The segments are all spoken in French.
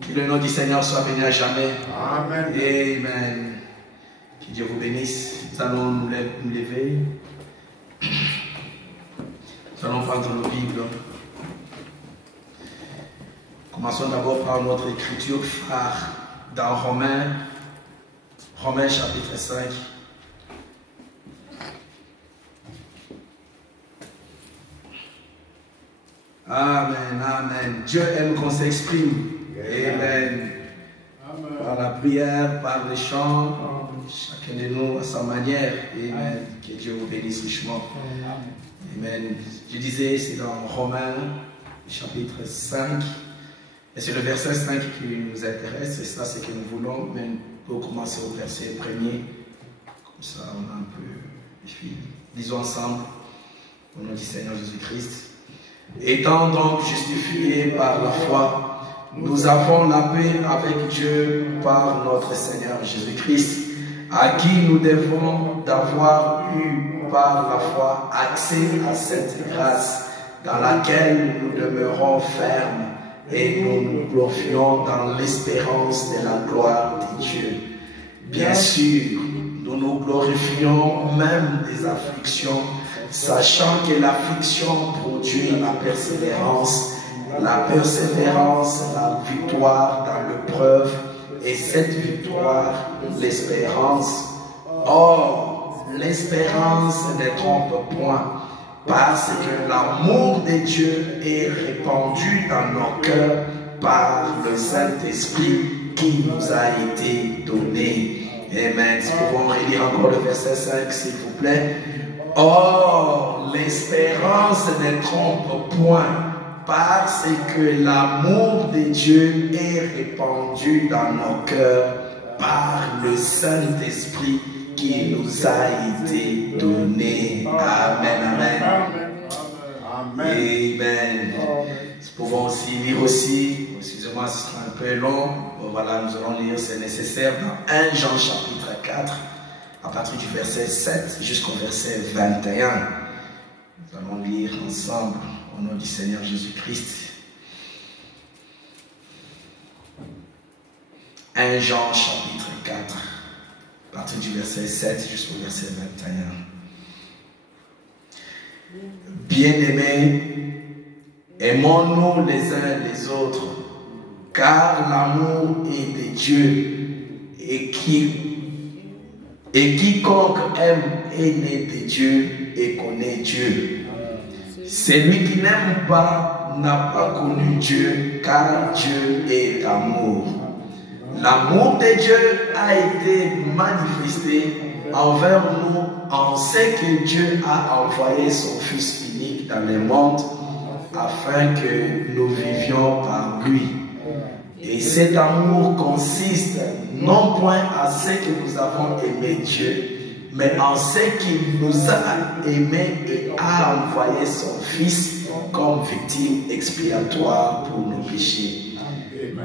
Que le nom du Seigneur soit béni à jamais. Amen. Amen. Que Dieu vous bénisse. Nous allons nous lever. Nous allons prendre nos Bibles. Commençons d'abord par notre écriture phare dans Romains chapitre 5. Amen, amen. Dieu aime qu'on s'exprime. Amen. Par la prière, par les chants, chacun de nous à sa manière. Amen. Que Dieu vous bénisse richement. Amen. Je disais, c'est dans Romains chapitre 5. Et c'est le verset 5 qui nous intéresse. Et ça, c'est que nous voulons. Même pour commencer au verset premier. Comme ça, on a un peu. Disons ensemble, au nom du Seigneur Jésus-Christ. Étant donc justifiés par la foi, nous avons la paix avec Dieu par notre Seigneur Jésus-Christ, à qui nous devons d'avoir eu par la foi accès à cette grâce dans laquelle nous demeurons fermes et nous nous glorifions dans l'espérance de la gloire de Dieu. Bien sûr, nous nous glorifions même des afflictions, sachant que l'affliction produit la persévérance, la victoire dans l'épreuve, et cette victoire, l'espérance. Or, l'espérance ne trompe point, parce que l'amour de Dieu est répandu dans nos cœurs par le Saint-Esprit qui nous a été donné. Amen. Si nous pouvons relire encore le verset 5, s'il vous plaît. Or, l'espérance ne trompe point, parce que l'amour de Dieu est répandu dans nos cœurs par le Saint-Esprit qui nous a été donné. Amen, amen. Amen. Nous pouvons aussi lire aussi, excusez-moi, ce sera un peu long. Voilà, nous allons lire, c'est nécessaire, dans 1 Jean chapitre 4, à partir du verset 7 jusqu'au verset 21. Nous allons lire ensemble. Au nom du Seigneur Jésus-Christ. 1 Jean chapitre 4, à partir du verset 7 jusqu'au verset 21. Bien-aimés, aimons-nous les uns les autres, car l'amour est de Dieu, et quiconque aime est né de Dieu et connaît Dieu. Celui qui n'aime pas n'a pas connu Dieu, car Dieu est amour. L'amour de Dieu a été manifesté envers nous en ce que Dieu a envoyé son Fils unique dans le monde afin que nous vivions par lui. Et cet amour consiste non point à ce que nous avons aimé Dieu, mais en ce qu'il nous a aimés et a envoyé son Fils comme victime expiatoire pour nos péchés.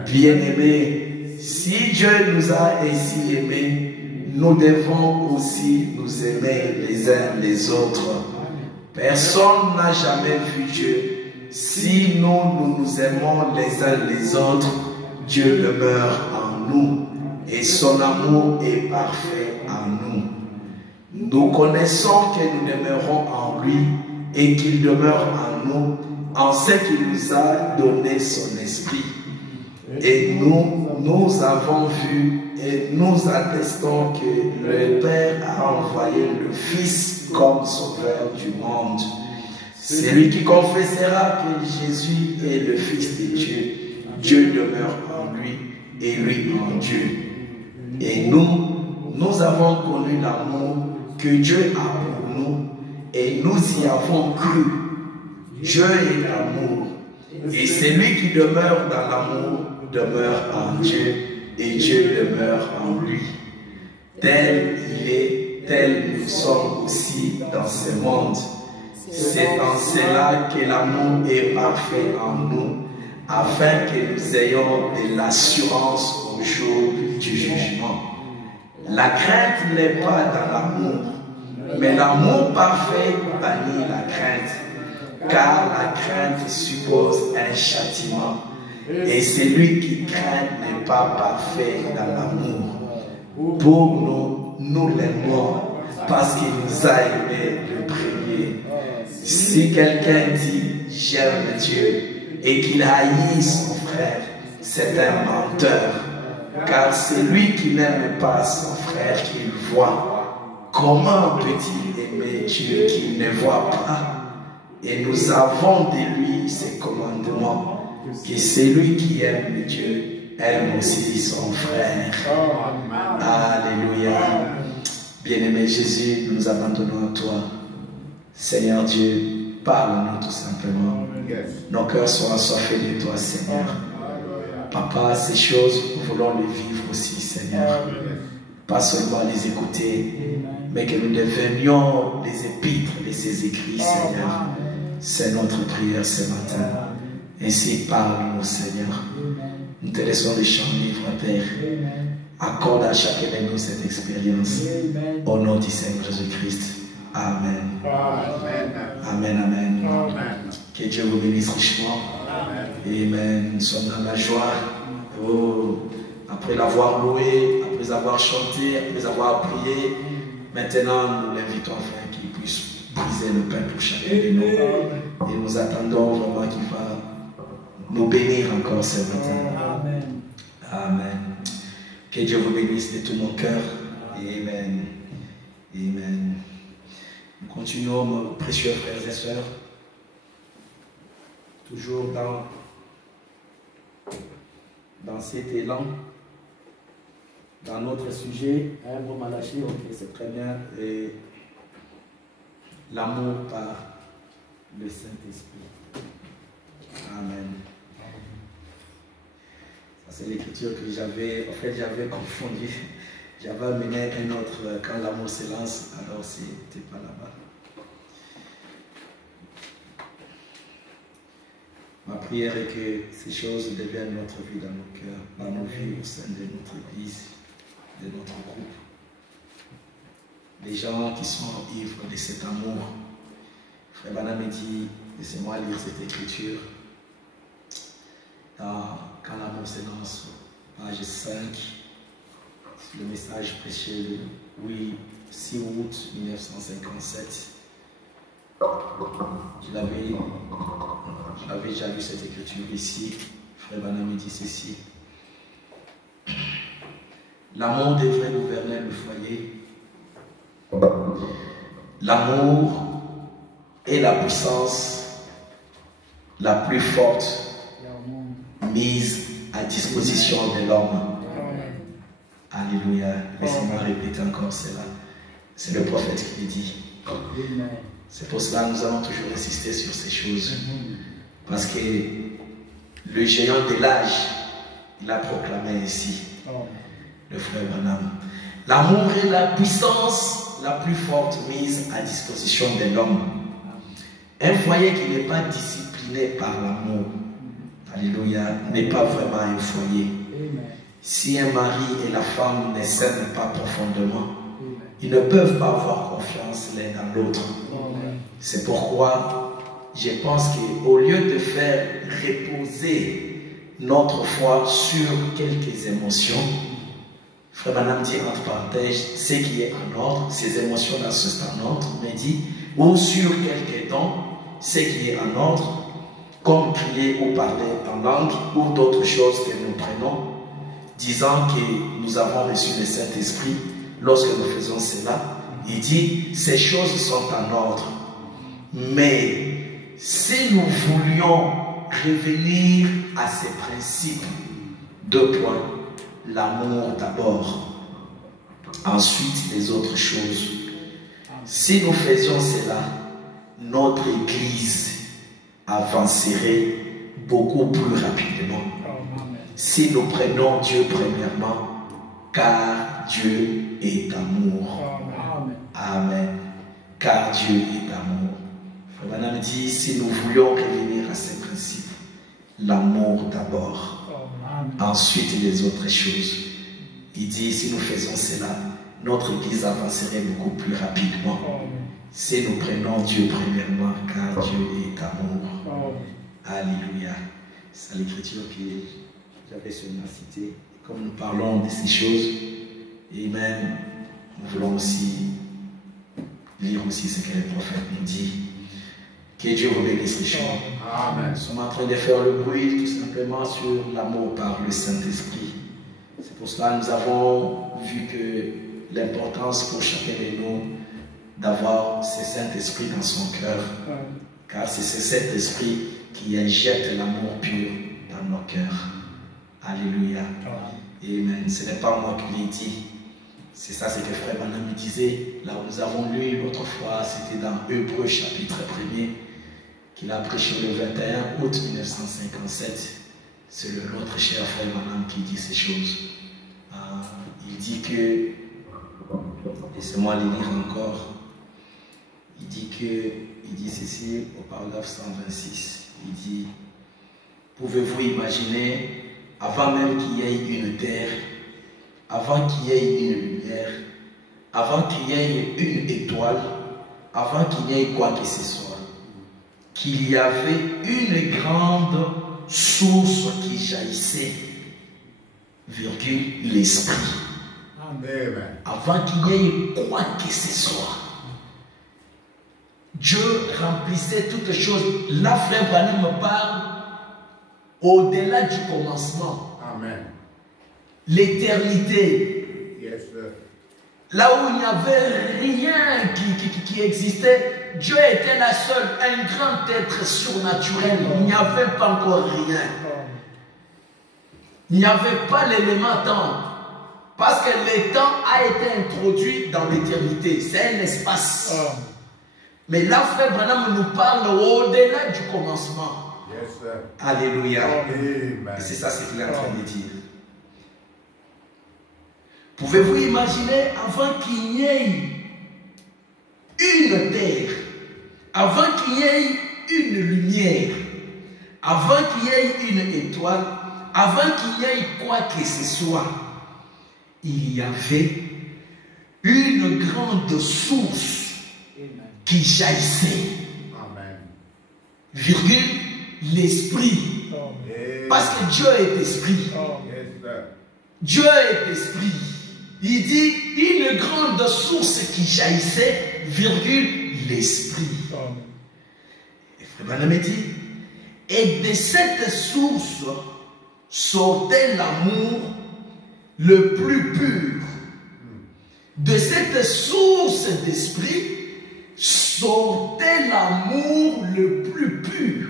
Bien-aimés, si Dieu nous a ainsi aimés, nous devons aussi nous aimer les uns les autres. Personne n'a jamais vu Dieu. Si nous nous aimons les uns les autres, Dieu demeure en nous et son amour est parfait en nous. Nous connaissons que nous demeurons en lui et qu'il demeure en nous en ce qu'il nous a donné son esprit. Et nous avons vu et nous attestons que le Père a envoyé le Fils comme sauveur du monde. Celui qui confessera que Jésus est le Fils de Dieu, Dieu demeure en lui et lui en Dieu. Et nous avons connu l'amour que Dieu a pour nous et nous y avons cru. Dieu est l'amour et celui qui demeure dans l'amour demeure en Dieu et Dieu demeure en lui. Tel il est, tel nous sommes aussi dans ce monde. C'est en cela que l'amour est parfait en nous, afin que nous ayons de l'assurance au jour du jugement. La crainte n'est pas dans l'amour, mais l'amour parfait bannit la crainte, car la crainte suppose un châtiment, Et celui qui craint n'est pas parfait dans l'amour. Pour nous, nous l'aimons parce qu'il nous a aimés le premier. Si quelqu'un dit j'aime Dieu et qu'il haït son frère, c'est un menteur. Car celui qui n'aime pas son frère qu'il voit, comment peut-il aimer Dieu qu'il ne voit pas? Et nous avons de lui ces commandements, que celui qui aime Dieu aime aussi son frère. Alléluia. Bien-aimé Jésus, nous nous abandonnons à toi. Seigneur Dieu, parle-nous tout simplement. Nos cœurs sont assoiffés de toi, Seigneur. Papa, ces choses, nous voulons les vivre aussi, Seigneur. Pas seulement les écouter, mais que nous devenions les épîtres de ces écrits, Seigneur. C'est notre prière ce matin. Ainsi, parle-nous, Seigneur. Nous te laissons les chants livres, Père. Accorde à chacun de nous cette expérience. Au nom du Seigneur Jésus-Christ. Amen. Amen, amen. Que Dieu vous bénisse richement. Amen. Nous sommes dans la joie. Oh, après l'avoir loué, après avoir chanté, après avoir prié, maintenant nous l'invitons afin qu'il puisse briser le pain pour chacun de nous. Et nous attendons vraiment qu'il va nous bénir encore ce matin. Amen. Amen. Que Dieu vous bénisse de tout mon cœur. Amen. Amen. Nous continuons, mes précieux frères et sœurs, toujours dans cet élan, dans notre sujet, un mot malachi, ok, c'est très bien, et l'amour par le Saint-Esprit. Amen. Ça, c'est l'écriture que j'avais, en fait, j'avais confondu. J'avais amené un autre, quand l'amour se lance, alors c'était pas là-bas. Ma prière est que ces choses deviennent notre vie dans nos cœurs, dans nos vies au sein de notre église, de notre groupe. Les gens qui sont ivres de cet amour. Frère Bana me dit, laissez-moi lire cette écriture. Quand l'amour se lance, page 5, le message prêché le 6 août 1957. Je l'avais déjà lu cette écriture ici. Frère Bana me dit ceci. L'amour devrait gouverner le foyer. L'amour est la puissance la plus forte mise à disposition de l'homme. Alléluia. Laissez-moi répéter encore cela. C'est le prophète qui le dit. C'est pour cela que nous allons toujours insister sur ces choses. Parce que le géant de l'âge, il a proclamé ainsi, le frère Branham. L'amour est la puissance la plus forte mise à disposition de l'homme. Un foyer qui n'est pas discipliné par l'amour, alléluia, n'est pas vraiment un foyer. Si un mari et la femme ne s'aiment pas profondément, ils ne peuvent pas avoir confiance l'un dans l'autre. C'est pourquoi je pense qu'au lieu de faire reposer notre foi sur quelques émotions, Frère Branham dit entre parenthèses, ce qui est en ordre, ces émotions-là sont en ordre, mais dit, ou sur quelques dons, ce qui est en ordre, comme prier ou parler en langue, ou d'autres choses que nous prenons, disant que nous avons reçu le Saint-Esprit. Lorsque nous faisons cela, il dit, ces choses sont en ordre. Mais si nous voulions revenir à ces principes, 2 points. L'amour d'abord, ensuite les autres choses. Si nous faisions cela, notre Église avancerait beaucoup plus rapidement. Si nous prenons Dieu premièrement, car Dieu est amour. Amen. Car Dieu est amour. Frère Branham dit, si nous voulions revenir à ces principes, l'amour d'abord. Ensuite les autres choses. Il dit, si nous faisons cela, notre Église avancerait beaucoup plus rapidement. Si nous prenons Dieu premièrement, car Dieu est amour. Alléluia. C'est l'écriture que j'avais seulement citée. Comme nous parlons de ces choses, et même nous voulons aussi lire aussi ce que le prophète nous dit. Que Dieu vous bénisse richement. Amen. Nous sommes en train de faire le bruit tout simplement sur l'amour par le Saint-Esprit. C'est pour cela que nous avons vu que l'importance pour chacun de nous d'avoir ce Saint-Esprit dans son cœur. Car c'est ce Saint-Esprit qui injecte l'amour pur dans nos cœurs. Alléluia. Amen. Ce n'est pas moi qui l'ai dit. C'est ça ce que Frère Branham me disait. Là où nous avons lu l'autre fois, c'était dans Hébreux chapitre 1er, qu'il a prêché le 21 août 1957. C'est notre cher Frère Branham qui dit ces choses. Il dit que, laissez-moi les lire encore, il dit ceci au paragraphe 126, il dit, pouvez-vous imaginer, avant même qu'il y ait une terre, avant qu'il y ait une lumière, avant qu'il y ait une étoile, avant qu'il y ait quoi que ce soit, qu'il y avait une grande source qui jaillissait, virgule, l'esprit. Amen. Avant qu'il y ait quoi que ce soit, Dieu remplissait toutes choses. Là, Frère Branham me parle au-delà du commencement. Amen. L'éternité. Yes, là où il n'y avait rien qui existait, Dieu était la seule, un grand être surnaturel. Il n'y avait pas encore rien. Il n'y avait pas l'élément temps. Parce que le temps a été introduit dans l'éternité. C'est un espace. Mais là, Frère Branham nous parle au-delà du commencement. Yes, sir. Alléluia. Et c'est ça ce qu'il est en train de dire. Pouvez-vous imaginer, avant qu'il y ait une terre, avant qu'il y ait une lumière, avant qu'il y ait une étoile, avant qu'il y ait quoi que ce soit, il y avait une grande source qui jaillissait. Amen. Virgule, l'esprit. Parce que Dieu est esprit. Dieu est esprit. Il dit une grande source qui jaillissait, virgule, l'esprit. Et Frère Branham dit, et de cette source sortait l'amour le plus pur. De cette source d'esprit sortait l'amour le plus pur.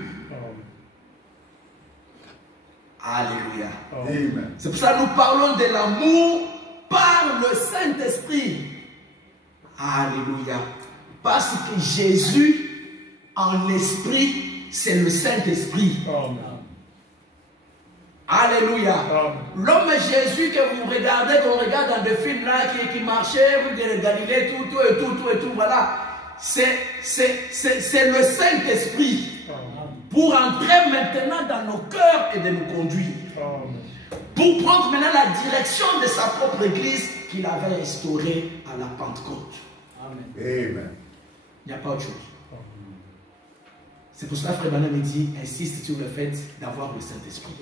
Alléluia. C'est pour ça que nous parlons de l'amour par le Saint-Esprit. Alléluia. Parce que Jésus, en esprit, c'est le Saint-Esprit. Alléluia. L'homme Jésus que vous regardez, qu'on regarde dans des films là, qui marchait, rue de Galilée, tout, voilà. C'est le Saint-Esprit pour entrer maintenant dans nos cœurs et de nous conduire. Pour prendre maintenant la direction de sa propre église qu'il avait instaurée à la Pentecôte. Amen. Amen. Il n'y a pas autre chose. C'est pour cela que Frère Branham dit, insiste sur le fait d'avoir le Saint-Esprit.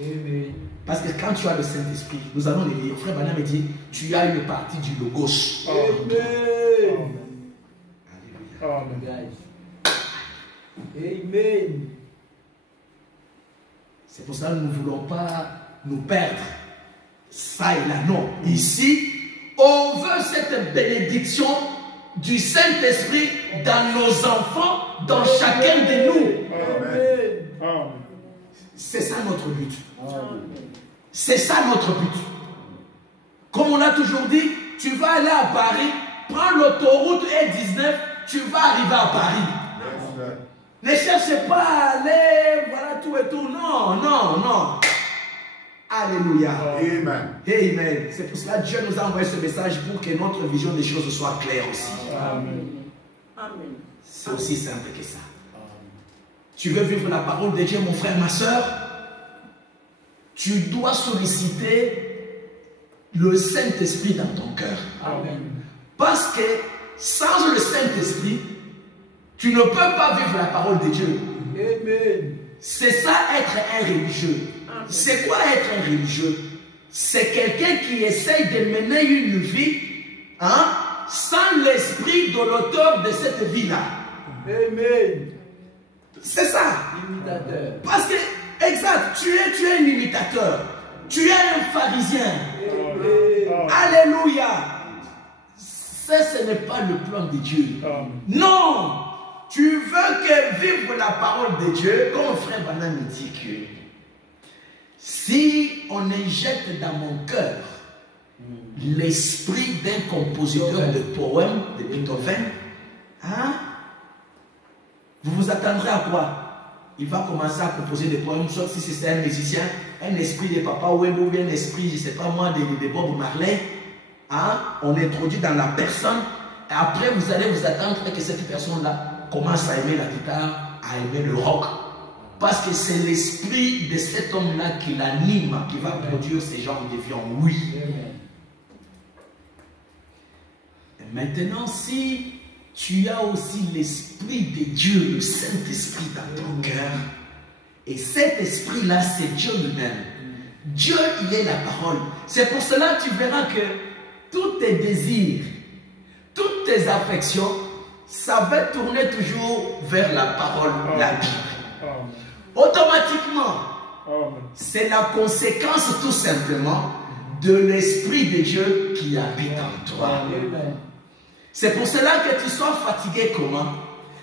Parce que quand tu as le Saint-Esprit, nous allons le lire. Frère Branham dit, tu as une partie du Logos. Amen. Amen. Amen. C'est pour ça que nous ne voulons pas nous perdre. Ça et là, non. Ici, on veut cette bénédiction du Saint-Esprit dans nos enfants, dans chacun de nous. Amen. C'est ça notre but. C'est ça notre but. Comme on a toujours dit, tu vas aller à Paris, prends l'autoroute E19, tu vas arriver à Paris. Ne cherchez pas à aller, voilà tout et tout. Non, non, non. Alléluia. Amen. Amen. C'est pour cela que Dieu nous a envoyé ce message pour que notre vision des choses soit claire aussi. Amen. Amen. C'est aussi simple que ça. Tu veux vivre la parole de Dieu, mon frère, ma soeur? Tu dois solliciter le Saint-Esprit dans ton cœur. Amen. Parce que sans le Saint-Esprit, tu ne peux pas vivre la parole de Dieu. Amen. C'est ça être un religieux. C'est quoi être un religieux? C'est quelqu'un qui essaye de mener une vie sans l'esprit de l'auteur de cette vie-là. Amen. C'est ça. Imitateur. Parce que, exact, tu es un imitateur. Tu es un pharisien. Alléluia. Ça, ce n'est pas le plan de Dieu. Non. Tu veux que vivre la parole de Dieu, comme frère Branham dit que si on injecte dans mon cœur l'esprit d'un compositeur de poèmes de Beethoven, vous vous attendrez à quoi? Il va commencer à composer des poèmes, soit si c'est un musicien, un esprit de Papa Wemba ou bien un esprit, je ne sais pas moi, de Bob Marley. On introduit dans la personne, et après vous allez vous attendre que cette personne-là commence à aimer la guitare, à aimer le rock. Parce que c'est l'esprit de cet homme-là qui l'anime, qui va produire ces genres de vie en oui. Et maintenant, si tu as aussi l'esprit de Dieu, le Saint-Esprit dans ton cœur, et cet esprit-là, c'est Dieu lui-même. Dieu, il est la parole. C'est pour cela que tu verras que tous tes désirs, toutes tes affections, ça va tourner toujours vers la parole, la Bible. Automatiquement, c'est la conséquence tout simplement de l'Esprit de Dieu qui habite en toi. C'est pour cela que tu sois fatigué comment?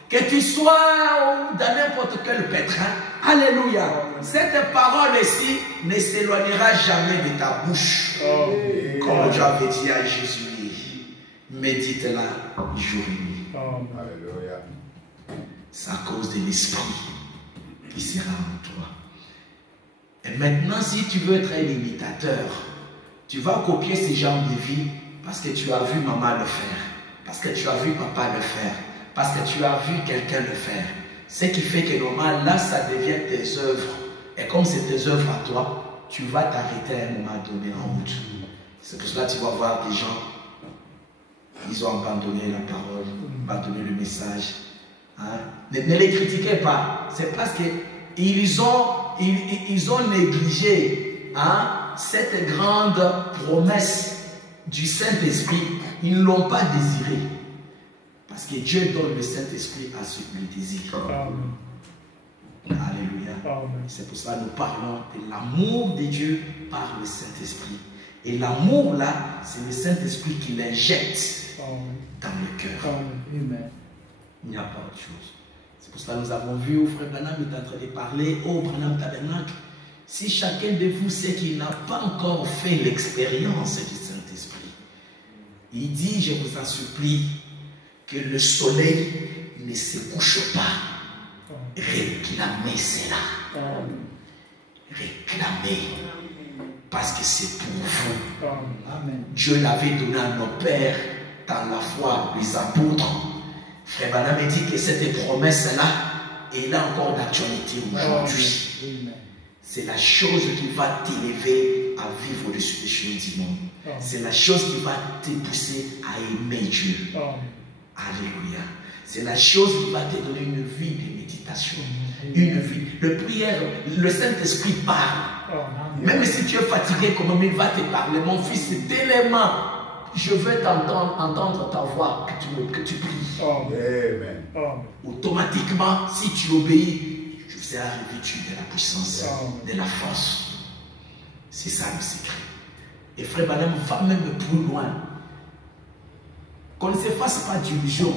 Que tu sois dans n'importe quel pétrin. Alléluia. Cette parole ici ne s'éloignera jamais de ta bouche. Comme Dieu avait dit à Jésus. Médite-la jour et nuit. Alléluia. C'est à cause de l'esprit qui sera en toi. Et maintenant, si tu veux être un imitateur, tu vas copier ces genres de vie parce que tu as vu maman le faire, parce que tu as vu papa le faire, parce que tu as vu quelqu'un le faire. Ce qui fait que normalement, là, ça devient tes œuvres. Et comme c'est tes œuvres à toi, tu vas t'arrêter à un moment donné en route. C'est pour cela que tu vas voir des gens, ils ont abandonné la parole, abandonné le message. Ne les critiquez pas. C'est parce qu'ils ont négligé cette grande promesse du Saint-Esprit. Ils ne l'ont pas désiré. Parce que Dieu donne le Saint-Esprit à ceux qui le désirent. Alléluia. C'est pour ça que nous parlons de l'amour de Dieu par le Saint-Esprit. Et l'amour là, c'est le Saint-Esprit qui l'injecte dans le cœur. Il n'y a pas autre chose. C'est pour cela que nous avons vu où frère Branham est en train de parler au Branham Tabernacle. Si chacun de vous sait qu'il n'a pas encore fait l'expérience du Saint-Esprit, il dit, je vous en supplie, que le soleil ne se couche pas. Réclamez cela. Réclamez. Parce que c'est pour vous. Dieu l'avait donné à nos pères dans la foi, les apôtres. Frère Branham dit que cette promesse-là est là encore d'actualité aujourd'hui. C'est la chose qui va t'élever à vivre au-dessus des choses du monde. C'est la chose qui va te pousser à aimer Dieu. Alléluia. C'est la chose qui va te donner une vie de méditation. Une vie. Le prière, le Saint-Esprit parle. Même si tu es fatigué, comme il va te parler. Mon fils, tellement, je veux entendre ta voix que tu pries. Amen. Automatiquement, si tu obéis, je serai revêtu de la puissance, de la force. C'est ça le secret. Et frère Branham va même plus loin. Qu'on ne se fasse pas d'illusion.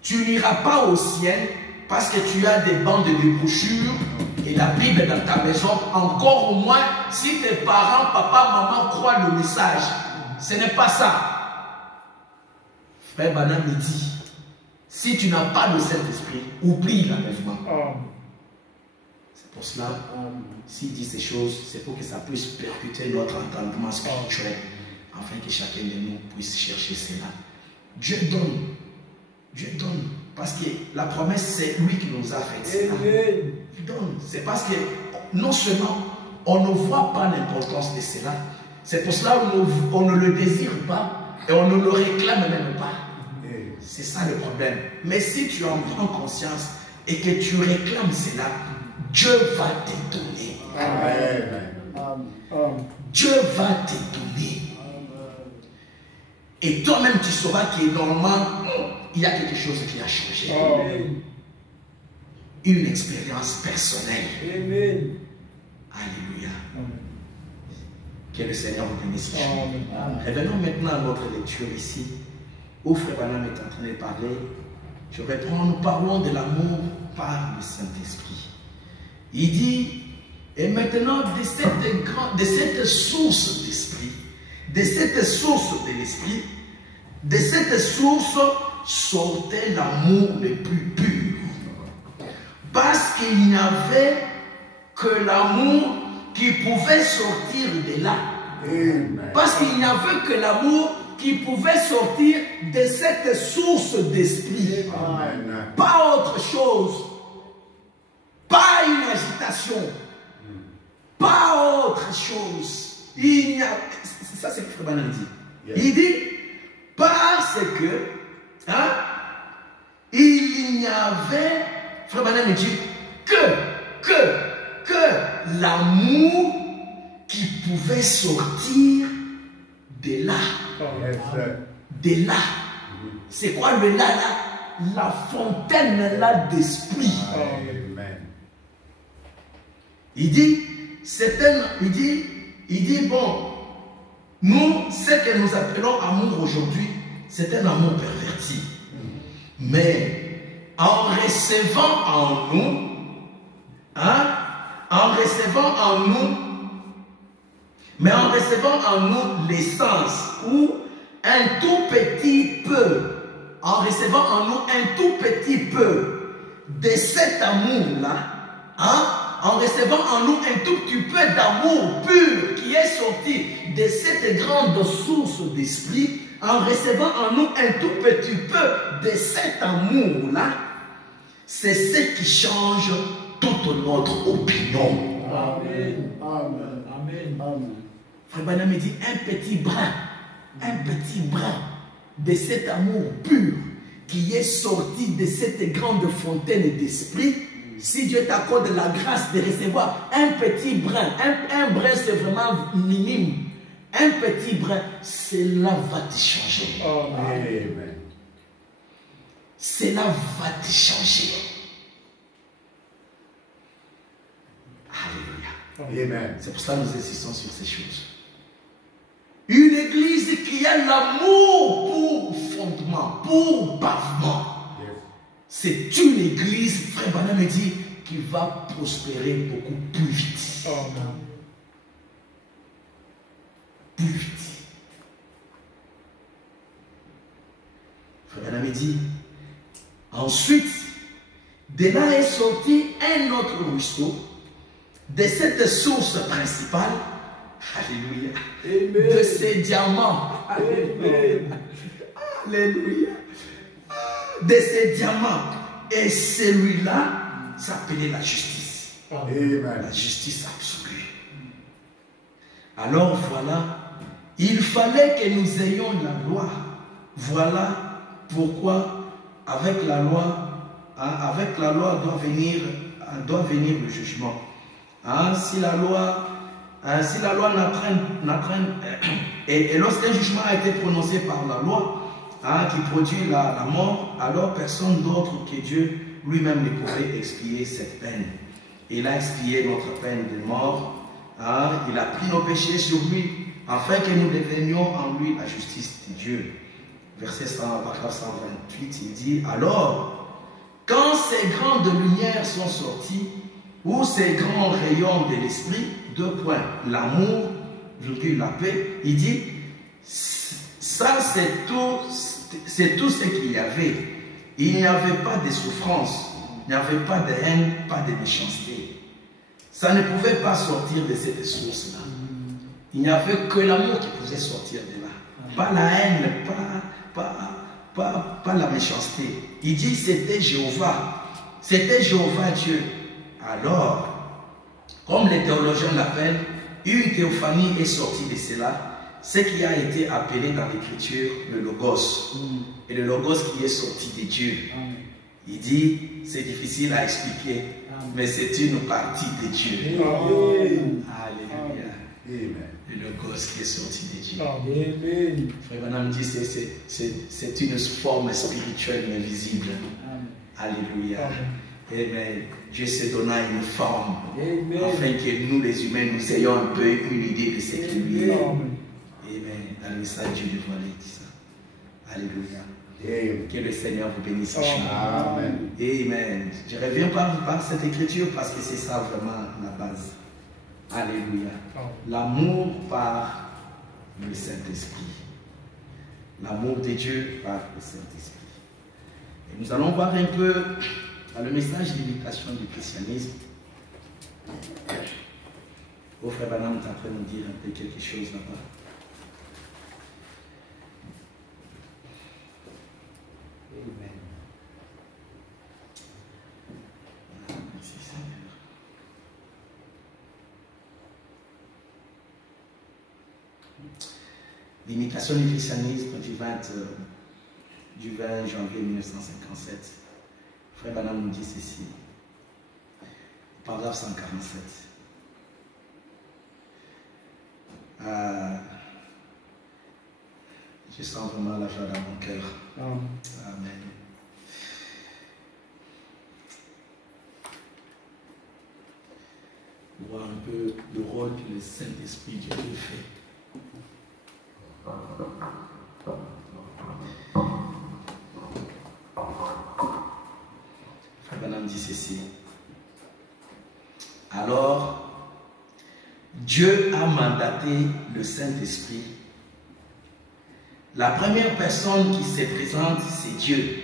Tu n'iras pas au ciel parce que tu as des bandes de brochures et la Bible dans ta maison. Encore au moins, si tes parents, papa, maman croient le message. Ce n'est pas ça. Frère Branham me dit, si tu n'as pas le Saint-Esprit, oublie l'enlèvement. C'est pour cela, s'il dit ces choses, c'est pour que ça puisse percuter notre entendement spirituel, afin que chacun de nous puisse chercher cela. Dieu donne. Dieu donne. Parce que la promesse, c'est lui qui nous a fait cela. Il donne. C'est parce que non seulement on ne voit pas l'importance de cela, c'est pour cela qu'on ne le désire pas et on ne le réclame même pas. C'est ça le problème. Mais si tu en prends conscience et que tu réclames cela, Dieu va te donner. Dieu va te donner. Et toi-même, tu sauras que normalement, il y a quelque chose qui a changé. Une expérience personnelle. Amen. Alléluia. Que le Seigneur vous bénisse. Revenons maintenant à notre lecture ici, où Frère Branham est en train de parler. Je reprends, nous parlons de l'amour par le Saint-Esprit. Il dit, et maintenant de cette source d'esprit, de cette source de l'esprit, de cette source sortait l'amour le plus pur. Parce qu'il n'y avait que l'amour qui pouvait sortir de là. Parce qu'il n'y avait que l'amour qui pouvait sortir de cette source d'esprit. Pas autre chose. Pas une agitation. Pas autre chose. Il n'y a... Ça, c'est ce que Frère Branham dit. Il dit, parce que, il n'y avait, Frère Branham dit, que l'amour qui pouvait sortir de là. De là. C'est quoi le là, là? La fontaine là d'esprit. Il dit, il dit, bon, nous, ce que nous appelons amour aujourd'hui, c'est un amour perverti. Mais en recevant en nous, en recevant en nous l'essence ou un tout petit peu, en recevant en nous un tout petit peu de cet amour-là, en recevant en nous un tout petit peu d'amour pur qui est sorti de cette grande source d'esprit, en recevant en nous un tout petit peu de cet amour-là, c'est ce qui change toute notre opinion. Amen. Amen. Amen. Frère Branham dit un petit brin de cet amour pur qui est sorti de cette grande fontaine d'esprit. Si Dieu t'accorde la grâce de recevoir un petit brin, un brin c'est vraiment minime, un petit brin, cela va te changer. Amen. Cela va te changer. Alléluia. Amen. C'est pour ça que nous insistons sur ces choses. Une église qui a l'amour pour fondement, pour pavement. C'est une église, Frère Branham me dit, qui va prospérer beaucoup plus vite. Plus vite. Frère Branham me dit, ensuite, de là est sorti un autre ruisseau, de cette source principale, alléluia, Amen. de ces diamants, Amen. alléluia, de ces diamants. Et celui-là s'appelait la justice. Amen. La justice absolue. Alors voilà, il fallait que nous ayons la loi. Voilà pourquoi avec la loi doit venir le jugement. Si la loi n'entraîne et lorsqu'un jugement a été prononcé par la loi qui produit la mort, alors personne d'autre que Dieu lui-même ne pourrait expier cette peine. Il a expié notre peine de mort. Il a pris nos péchés sur lui afin que nous devenions en lui la justice de Dieu. Verset 128, il dit, alors, quand ces grandes lumières sont sorties, ou ces grands rayons de l'esprit, deux points, l'amour, la paix, il dit, ça c'est tout ce qu'il y avait. Il n'y avait pas de souffrance, il n'y avait pas de haine, pas de méchanceté. Ça ne pouvait pas sortir de cette source-là. Il n'y avait que l'amour qui pouvait sortir de là. Pas la haine, pas la méchanceté. Il dit c'était Jéhovah. C'était Jéhovah Dieu. Alors, comme les théologiens l'appellent, une théophanie est sortie de cela, ce qui a été appelé dans l'écriture le Logos. Et le Logos qui est sorti de Dieu. Il dit, c'est difficile à expliquer, mais c'est une partie de Dieu. Amen. Alléluia. Amen. Le Logos qui est sorti de Dieu. Amen. Frère Branham dit, c'est une forme spirituelle mais visible. Alléluia. Amen. Dieu se donna une forme, afin que nous les humains, nous ayons un peu une idée de ce qu'il lui est. Amen. Dans le message, Dieu lui voulait dire ça. Alléluia. Amen. Que le Seigneur vous bénisse. Amen. Amen. Je reviens par cette écriture parce que c'est ça vraiment la base. Alléluia. L'amour par le Saint-Esprit. L'amour de Dieu par le Saint-Esprit. Et nous allons voir un peu dans le message d'imitation du christianisme. Oh, frère Branham est en train de nous dire un peu quelque chose là-bas. Amen. Merci Seigneur. L'imitation du christianisme du 20 janvier 1957. Frère Branham nous dit ceci. Paragraphe 147. Je sens vraiment la joie dans mon cœur. Amen. Voir un peu le rôle que le Saint-Esprit Dieu fait. Frère Branham dit ceci. Alors, Dieu a mandaté le Saint-Esprit. La première personne qui se présente, c'est Dieu.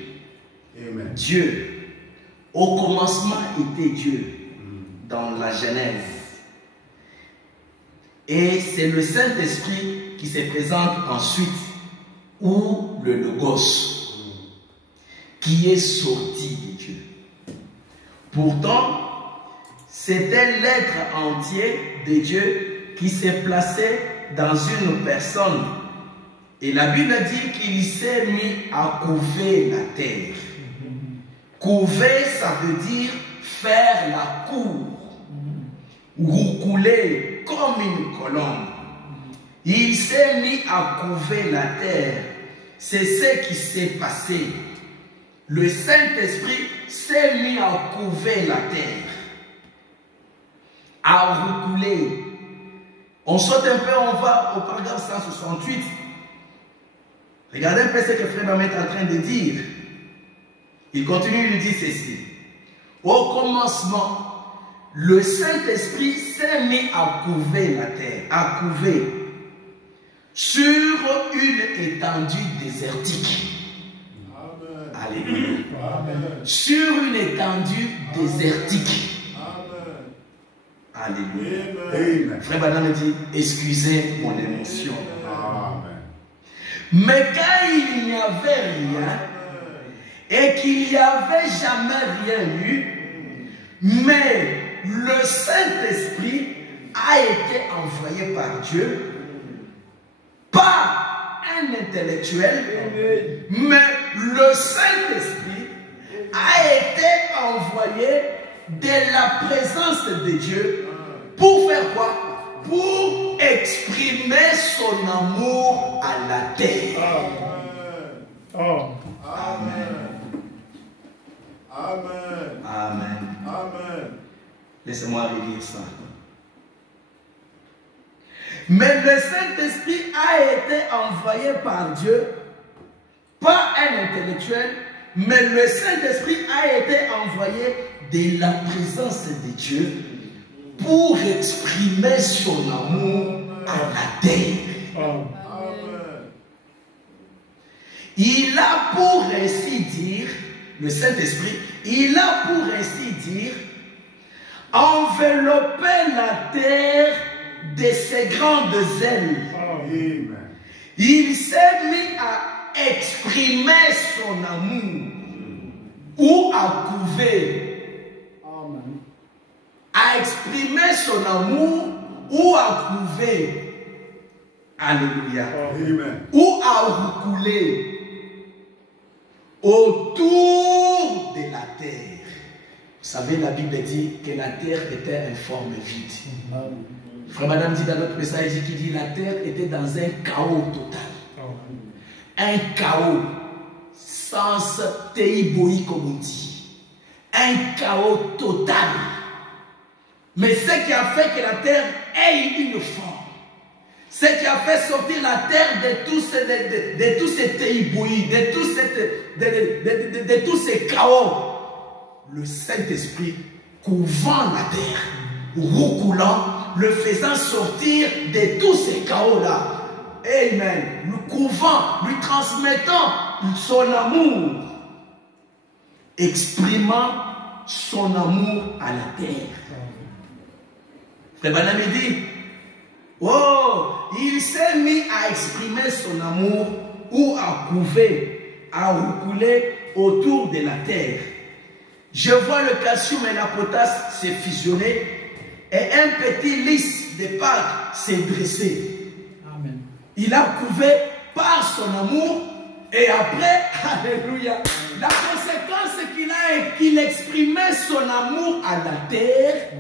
Amen. Dieu. Au commencement était Dieu, dans la Genèse. Et c'est le Saint-Esprit qui se présente ensuite, ou le Logos, qui est sorti de Dieu. Pourtant, c'était l'être entier de Dieu qui s'est placé dans une personne. Et la Bible dit qu'il s'est mis à couver la terre. Couver, ça veut dire faire la cour. Roucouler comme une colombe. Il s'est mis à couver la terre. C'est ce qui s'est passé. Le Saint-Esprit s'est mis à couver la terre. À roucouler. On saute un peu, on va au paragraphe 168. Regardez un peu ce que Frère Branham est en train de dire. Il continue, il dit ceci. Au commencement, le Saint-Esprit s'est mis à couver la terre, à couver sur une étendue désertique. Amen. Alléluia. Amen. Sur une étendue désertique. Amen. Alléluia. Amen. Frère Branham dit, excusez mon émotion. Amen. Mais quand il n'y avait rien, et qu'il n'y avait jamais rien eu, mais le Saint-Esprit a été envoyé par Dieu, pas un intellectuel, mais le Saint-Esprit a été envoyé de la présence de Dieu pour faire quoi? Pour exprimer son amour à la terre. Amen. Amen. Amen. Amen. Amen. Laissez-moi relire ça. Mais le Saint-Esprit a été envoyé par Dieu, pas un intellectuel, mais le Saint-Esprit a été envoyé de la présence de Dieu pour exprimer son amour à la terre. Amen. Il a pour ainsi dire, le Saint-Esprit, il a pour ainsi dire enveloppé la terre de ses grandes ailes. Amen. Il s'est mis à exprimer son amour ou à couver. Amen. À exprimer son amour ou à couver. Alléluia. Amen. Ou à roucouler autour de savez, la Bible dit que la terre était informe vide. Frère Madame dit dans notre message, il dit la terre était dans un chaos total. Un chaos sans teiboï comme on dit. Un chaos total. Mais ce qui a fait que la terre ait une forme, ce qui a fait sortir la terre de tous ces teiboïs, de tous ces chaos, le Saint-Esprit couvant la terre, roucoulant, le faisant sortir de tous ces chaos-là. Amen. Le couvant, lui transmettant son amour, exprimant son amour à la terre. Frère Branham dit, oh, il s'est mis à exprimer son amour ou à couver, à roucouler autour de la terre. Je vois le calcium et la potasse se fusionner et un petit lys de Pâques s'est dressé. Amen. Il a couvé par son amour et après, alléluia, la conséquence qu'il exprimait son amour à la terre.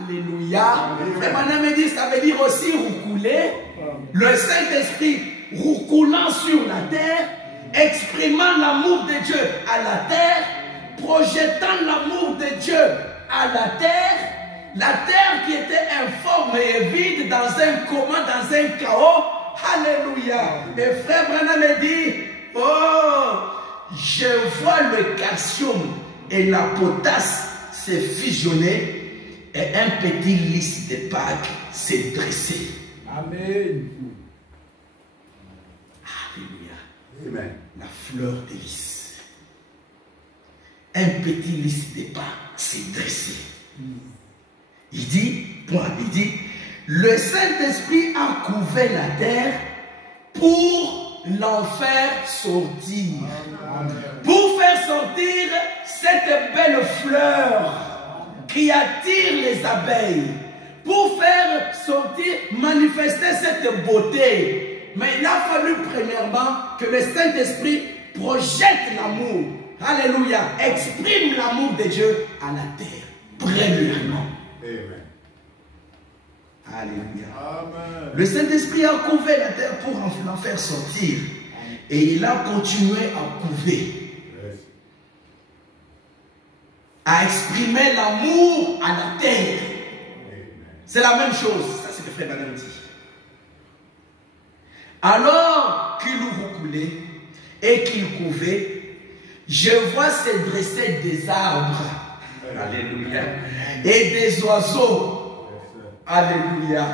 Alléluia. Et maintenant me dit, ça veut dire aussi roucouler. Le Saint-Esprit roucoulant sur la terre, exprimant l'amour de Dieu à la terre, projetant l'amour de Dieu à la terre qui était informe et vide dans un coma, dans un chaos. Alléluia. Et frère Branham me dit, oh, je vois le calcium et la potasse se fusionner et un petit lys de Pâques s'est dressé. Amen. Alléluia. Amen. La fleur de lys. Un petit lys de Pâques s'est dressé. Il dit, le Saint-Esprit a couvert la terre pour l'en faire sortir. Amen. Pour faire sortir cette belle fleur qui attire les abeilles, pour faire sortir, manifester cette beauté. Mais il a fallu premièrement que le Saint-Esprit projette l'amour. Alléluia. Exprime l'amour de Dieu à la terre. Premièrement. Amen. Alléluia. Amen. Le Saint-Esprit a couvert la terre pour en faire sortir. Et il a continué à couver. À exprimer l'amour à la terre. C'est la même chose. Ça, c'est ce que Frère Branham dit. Alors qu'il roucoulait et qu'il couvait, je vois se dresser des arbres. Alléluia. Et des oiseaux. Alléluia.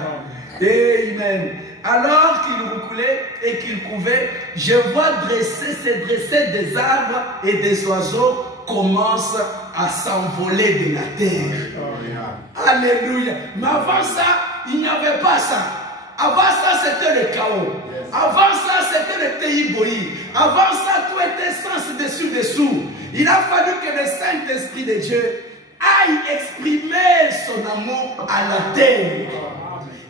Amen. Alors qu'il roucoulait et qu'il couvait, je vois se dresser des arbres et des oiseaux commencent à s'envoler de la terre. Alléluia. Mais avant ça, il n'y avait pas ça. Avant ça, c'était le chaos. Avant ça, c'était le teiboï. Avant ça, tout était sens dessus-dessous. Il a fallu que le Saint-Esprit de Dieu aille exprimer son amour à la terre.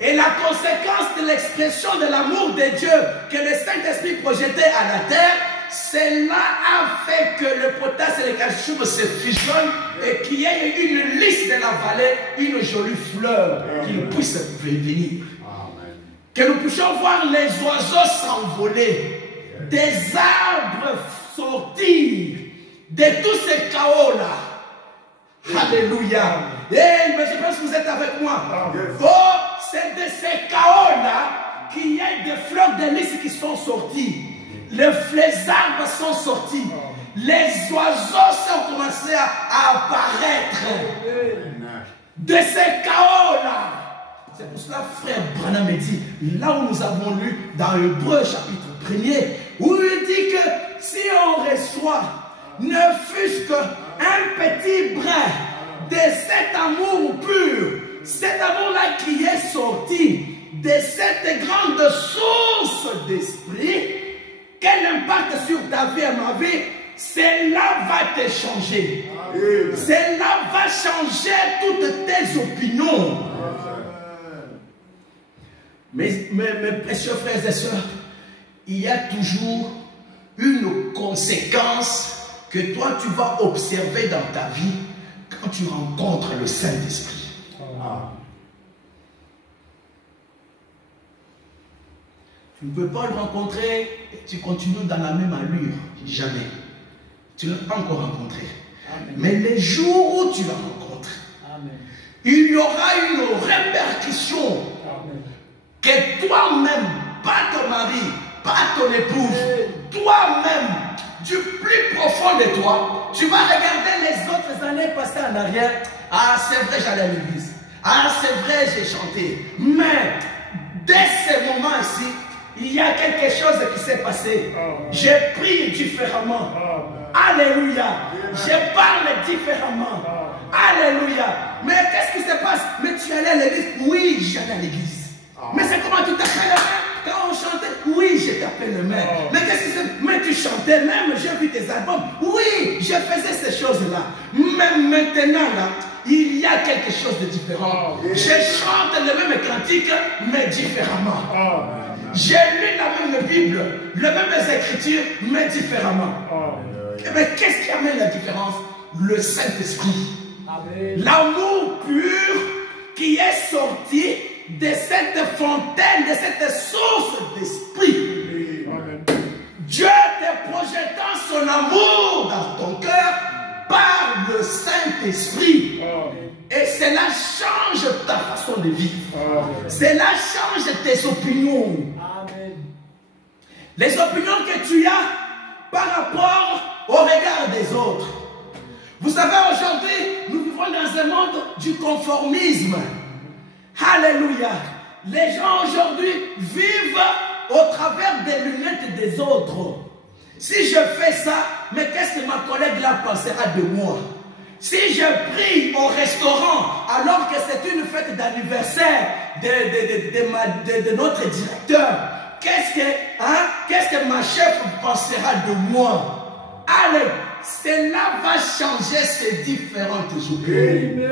Et la conséquence de l'expression de l'amour de Dieu que le Saint-Esprit projetait à la terre, cela a fait que le potasse et le calcium se fusionnent et qu'il y ait une lys de la vallée, une jolie fleur qui puisse venir. Que nous puissions voir les oiseaux s'envoler, des arbres sortir de tous ces chaos-là. Alléluia. Et mais je pense que vous êtes avec moi. Oh, c'est de ces chaos-là qu'il y a des fleurs de lys qui sont sorties. Les arbres sont sortis. Les oiseaux ont commencé à apparaître. De ces chaos-là. C'est pour cela, frère Branham dit, là où nous avons lu dans Hébreux chapitre 1er, où il dit que si on reçoit, ne fût-ce qu'un petit brin de cet amour pur, cet amour-là qui est sorti de cette grande source d'esprit, quel impact sur ta vie et ma vie, cela va te changer. Cela va changer toutes tes opinions. Mes précieux frères et sœurs, il y a toujours une conséquence que toi tu vas observer dans ta vie quand tu rencontres le Saint-Esprit. Tu ne peux pas le rencontrer et tu continues dans la même allure. Jamais. Tu ne l'as pas encore rencontré. Amen. Mais les jours où tu la rencontres, amen, il y aura une répercussion. Amen. Que toi-même, pas ton mari, pas ton épouse, toi-même, du plus profond de toi, tu vas regarder les autres années passées en arrière. Ah, c'est vrai, j'allais à l'église. Ah, c'est vrai, j'ai chanté. Mais, dès ce moment-ci, il y a quelque chose qui s'est passé. J'ai prié différemment. Alléluia. Je parle différemment. Alléluia. Mais qu'est-ce qui se passe? Mais tu allais à l'église? Oui, j'allais à l'église. Mais c'est comment tu t'appelles le main? Quand on chantait? Oui, je t'appelle le main. Mais qu'est-ce qui se passe? Mais tu chantais même, j'ai vu tes albums. Oui, je faisais ces choses-là. Mais maintenant, là, il y a quelque chose de différent. Je chante le même cantique, mais différemment. J'ai lu la même Bible, les mêmes Écritures, mais différemment. Mais qu'est-ce qui amène la différence? Le Saint-Esprit. L'amour pur qui est sorti de cette fontaine, de cette source d'esprit. Dieu te projetant son amour dans ton cœur par le Saint-Esprit. Et cela change ta façon de vivre. Cela change tes opinions. Les opinions que tu as par rapport au regard des autres. Vous savez, aujourd'hui, nous vivons dans un monde du conformisme. Alléluia. Les gens aujourd'hui vivent au travers des lunettes des autres. Si je fais ça, mais qu'est-ce que ma collègue là pensera de moi? Si je prie au restaurant alors que c'est une fête d'anniversaire de notre directeur, qu'est-ce que ma chef pensera de moi? Allez, cela va changer ces différentes opinions.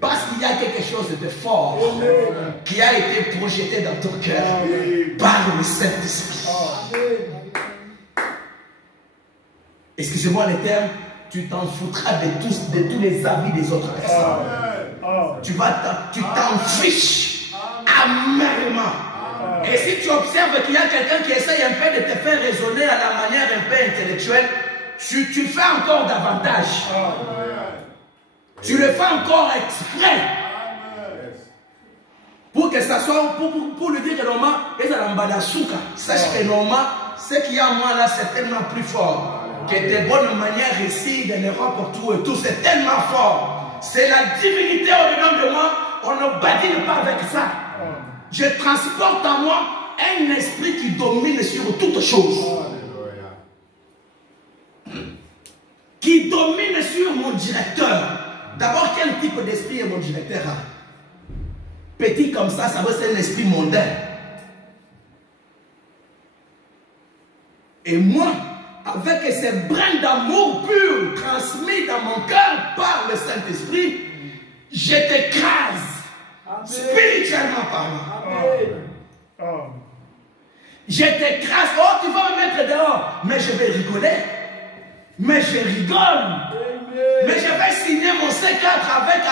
Parce qu'il y a quelque chose de fort qui a été projeté dans ton cœur par le Saint-Esprit. Excusez-moi les termes, tu t'en foutras de tous les avis des autres personnes. Tu t'en fiches amèrement. Et si tu observes qu'il y a quelqu'un qui essaye un peu de te faire raisonner à la manière un peu intellectuelle, tu fais encore davantage. Tu le fais encore exprès. Pour que ça soit, pour lui dire que normalement, sache que normalement, ce qu'il y a en moi là, c'est tellement plus fort. Que tes bonnes manières ici, dans l'Europe, tout, c'est tellement fort. C'est la divinité au-dedans de moi. On ne badine pas avec ça. Je transporte en moi un esprit qui domine sur toutes choses. Qui domine sur mon directeur. D'abord, quel type d'esprit est mon directeur? Petit comme ça veut dire c'est un esprit mondain. Et moi, avec ces brins d'amour pur transmis dans mon cœur par le Saint-Esprit, je t'écrase spirituellement parlant. Je t'écrase. Oh, tu vas me mettre dehors. Mais je vais rigoler. Mais je rigole. Mais je vais signer mon C4 avec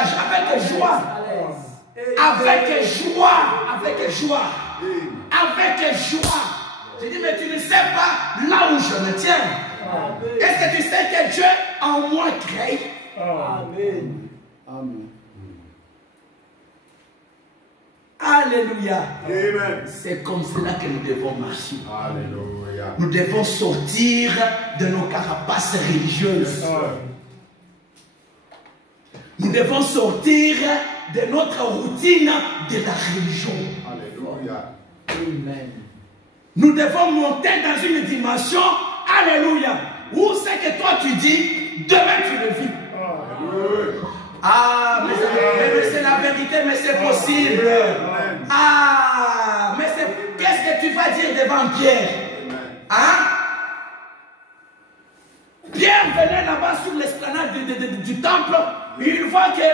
joie. Avec joie. Avec joie. Avec joie. Je dis, mais tu ne sais pas là où je me tiens. Est-ce que tu sais que Dieu en moi crée? Amen. Amen. Alléluia. C'est comme cela que nous devons marcher. Alléluia. Nous devons sortir de nos carapaces religieuses. Nous devons sortir de notre routine de la religion. Alléluia. Amen. Nous devons monter dans une dimension, alléluia, où c'est que toi tu dis, demain tu le vis. Ah, mais c'est la vérité, mais c'est possible. Ah, mais qu'est-ce que tu vas dire devant Pierre? Hein? Pierre venait là-bas sur l'esplanade du temple. Il voit que,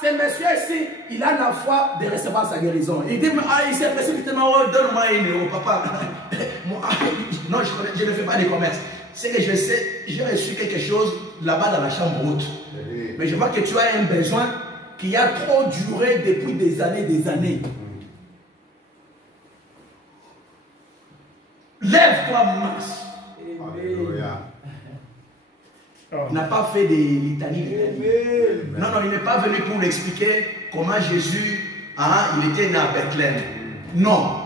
ce monsieur ici, il a la foi de recevoir sa guérison. Il dit, il s'est précipité, donne-moi une, papa. Non, je ne fais pas de commerce. c'est que je sais, j'ai reçu quelque chose là-bas dans la chambre haute. Mais je vois que tu as un besoin qui a trop duré depuis des années, des années. Lève-toi, marche. Alléluia. Il n'a pas fait des litanies. Non, non, il n'est pas venu pour l'expliquer comment Jésus, il était né à Bethléem. Non.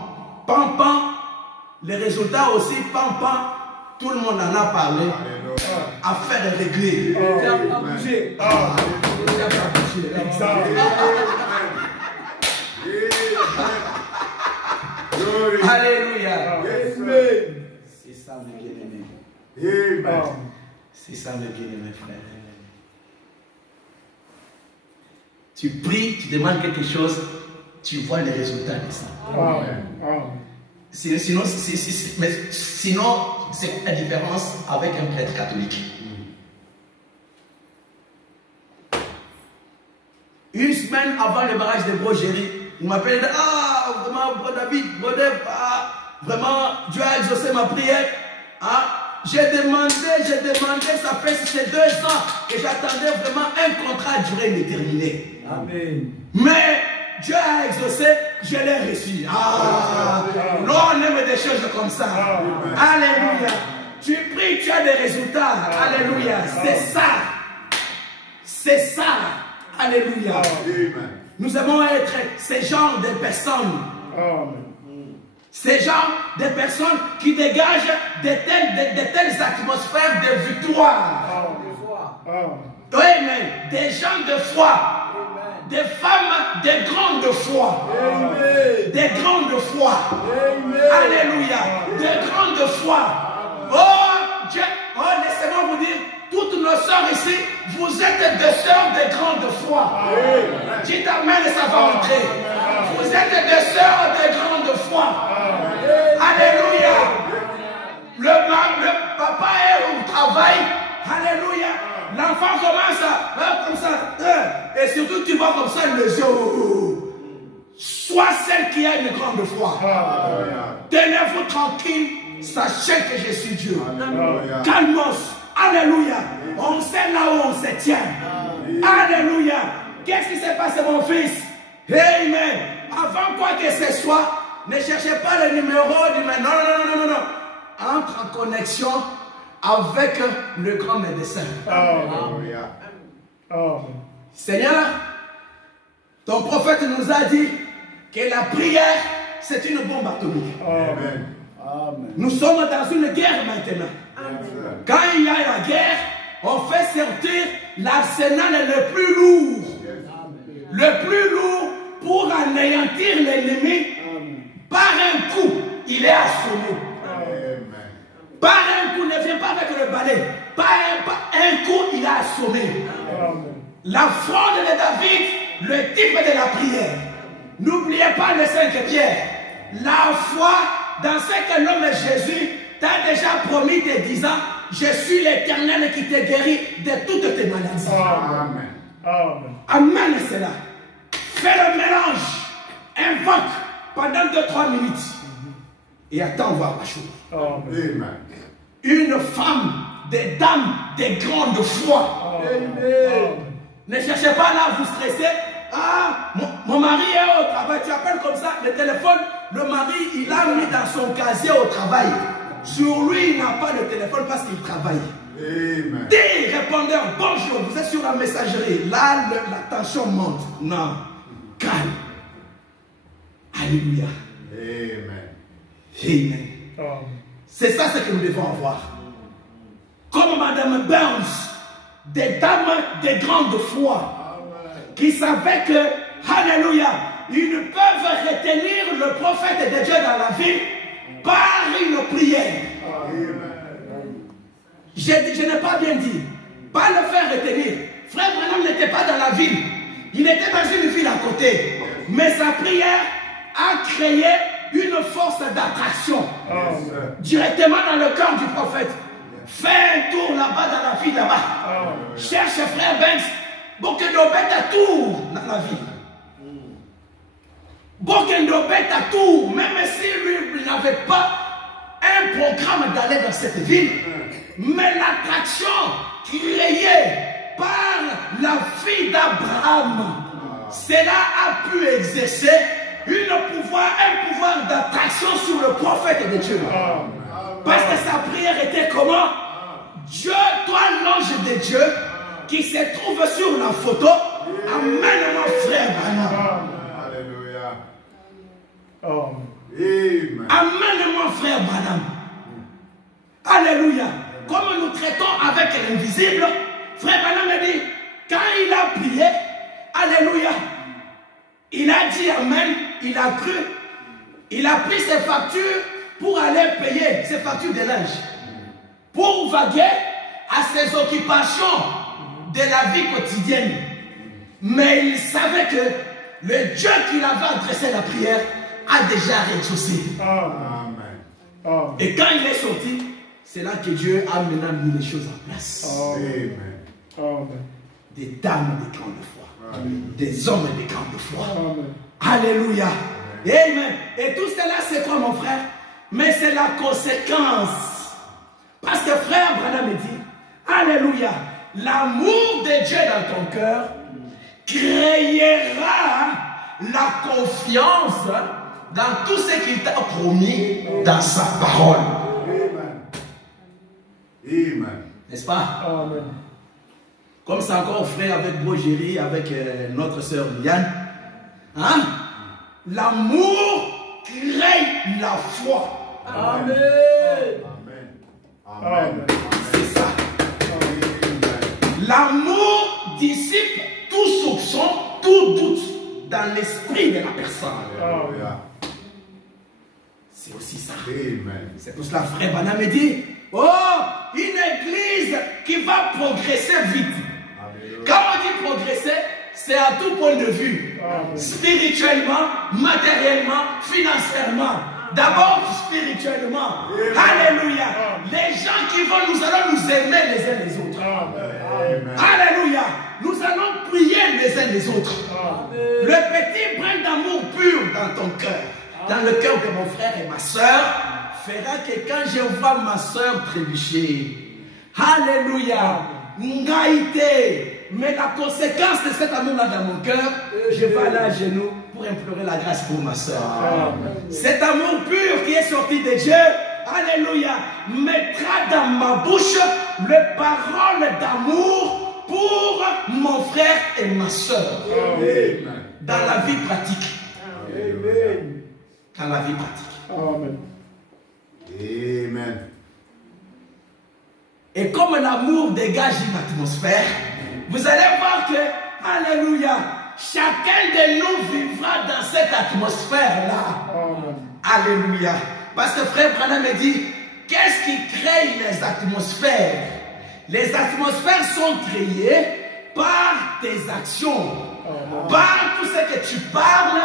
Pan, les résultats aussi, pan, tout le monde en a parlé. Affaire réglée. Tu n'as pas bougé. Alléluia. C'est ça, mes bien-aimés. C'est ça, mes bien-aimés frères. Tu pries, tu demandes quelque chose, tu vois les résultats de ça. Sinon, c'est la différence avec un prêtre catholique. Une semaine avant le mariage de Brogéry, il m'appelle, vraiment, Bro David, Bro Dev, vraiment, Dieu a exaucé ma prière. J'ai demandé, ça fait 2 ans que j'attendais vraiment un contrat à durée indéterminée. Amen. Mais Dieu a exaucé, je l'ai reçu. On aime des choses comme ça. Alléluia. Tu pries, tu as des résultats. Alléluia. C'est ça. C'est ça. Alléluia. Nous aimons être ces genres de personnes. Ces genres de personnes qui dégagent de telles atmosphères de victoire. Amen. Des gens de foi. Des femmes de grande foi. Amen. Des grandes foi. Amen. Alléluia. Des grandes foi. Oh Dieu, laissez-moi vous dire, toutes nos sœurs ici, vous êtes des sœurs de grande foi. Dites amen et ça va entrer. Vous êtes des sœurs de grande foi. Alléluia. Le papa est au travail. Alléluia. L'enfant commence à comme ça. Et surtout, tu vois comme ça les yeux. Sois celle qui a une grande foi. Tenez-vous tranquille. Sachez que je suis Dieu. Calmos. Alléluia. On sait là où on se tient. Alléluia. Qu'est-ce qui s'est passé, mon fils? Amen. Avant quoi que ce soit, ne cherchez pas le numéro du médecin. Non. Entre en connexion avec le grand médecin. Seigneur, ton prophète nous a dit que la prière, c'est une bombe atomique. Amen. Nous sommes dans une guerre maintenant. Quand il y a la guerre, on fait sortir l'arsenal le plus lourd. Le plus lourd pour anéantir l'ennemi. Par un coup, il est assommé. Par un coup, ne viens pas avec le balai. Par un coup, il est assommé. La fronde de David, le type de la prière. N'oubliez pas les 5 pierres. La foi dans ce que l'homme Jésus t'a déjà promis te disant, je suis l'Éternel qui te guérit de toutes tes maladies. Amen, c'est là. Fais le mélange. Invoque pendant 2-3 minutes. Et attends voir la chose. Amen. Une femme, des dames, des grandes foi. Ne cherchez pas là à vous stresser. Mon mari est au travail. Tu appelles comme ça, le téléphone. Le mari, il a mis dans son casier au travail. Sur lui, il n'a pas de téléphone parce qu'il travaille. Amen. Dis, répondeur, bonjour, vous êtes sur la messagerie. Là, la tension monte. Non, calme. Alléluia. Amen. Amen. C'est ça ce que nous devons avoir. Comme Madame Burns, des dames de grande foi, qui savaient que, alléluia, ils ne peuvent retenir le prophète de Dieu dans la ville par une prière. Je n'ai pas bien dit. Pas le faire retenir. Frère Branham n'était pas dans la ville. Il était dans une ville à côté. Mais sa prière a créé une force d'attraction directement dans le cœur du prophète. Fais un tour là-bas dans la ville là-bas. Cherche frère Banks. Bokendobet à tour dans la ville. Bokendobet à tour. Même si lui n'avait pas un programme d'aller dans cette ville, Mais l'attraction créée par la fille d'Abraham, cela a pu exercer un pouvoir d'attraction sur le prophète de Dieu. Parce que sa prière était comment? Dieu, toi l'ange de Dieu, qui se trouve sur la photo, amène-moi frère Branham. Alléluia. Amen. Amène-moi frère Branham. Alléluia. Comme nous traitons avec l'invisible, frère Branham a dit, quand il a prié, alléluia, il a dit amen, il a cru, il a pris ses factures pour aller payer ses factures de linge, pour vaguer à ses occupations de la vie quotidienne. Mais il savait que le Dieu qui avait adressé la prière a déjà exaucé. Amen. Et quand il est sorti, c'est là que Dieu a maintenant mis les choses en place. Amen. Des dames de grande foi, des hommes de grande foi. Amen. Alléluia. Amen. Et tout cela, c'est quoi mon frère? Mais c'est la conséquence. Parce que frère Branham dit, alléluia, l'amour de Dieu dans ton cœur créera la confiance dans tout ce qu'il t'a promis dans sa parole. Amen. N'est-ce pas? Amen. Comme c'est encore frère avec Brogéry, avec notre sœur Liane. Hein? L'amour crée la foi. Amen. Amen. C'est ça. L'amour dissipe tout soupçon, tout doute dans l'esprit de la personne. Alléluia. C'est aussi ça. Amen. C'est pour cela frère Branham me dit, oh, une église qui va progresser vite. Alléluia. Quand on dit progresser, c'est à tout point de vue. Spirituellement, matériellement, financièrement. D'abord spirituellement. Alléluia. Les gens qui vont, nous allons nous aimer les uns les autres. Amen. Alléluia. Nous allons prier les uns les autres. Le petit brin d'amour pur dans ton cœur, dans le cœur de mon frère et ma soeur, fera que quand je vois ma soeur trébucher, alléluia, ngaïté, mais la conséquence de cet amour-là dans mon cœur, je vais aller à genoux pour implorer la grâce pour ma soeur. Cet amour pur qui est sorti de Dieu, alléluia, mettra dans ma bouche les paroles d'amour pour mon frère et ma soeur. Amen. Dans la vie pratique. Amen. Dans la vie pratique. Amen. Amen. Et comme l'amour dégage une atmosphère, vous allez voir que, alléluia, chacun de nous vivra dans cette atmosphère-là. Amen. Alléluia. Parce que frère Branham me dit, qu'est-ce qui crée les atmosphères? Les atmosphères sont créées par tes actions, par tout ce que tu parles,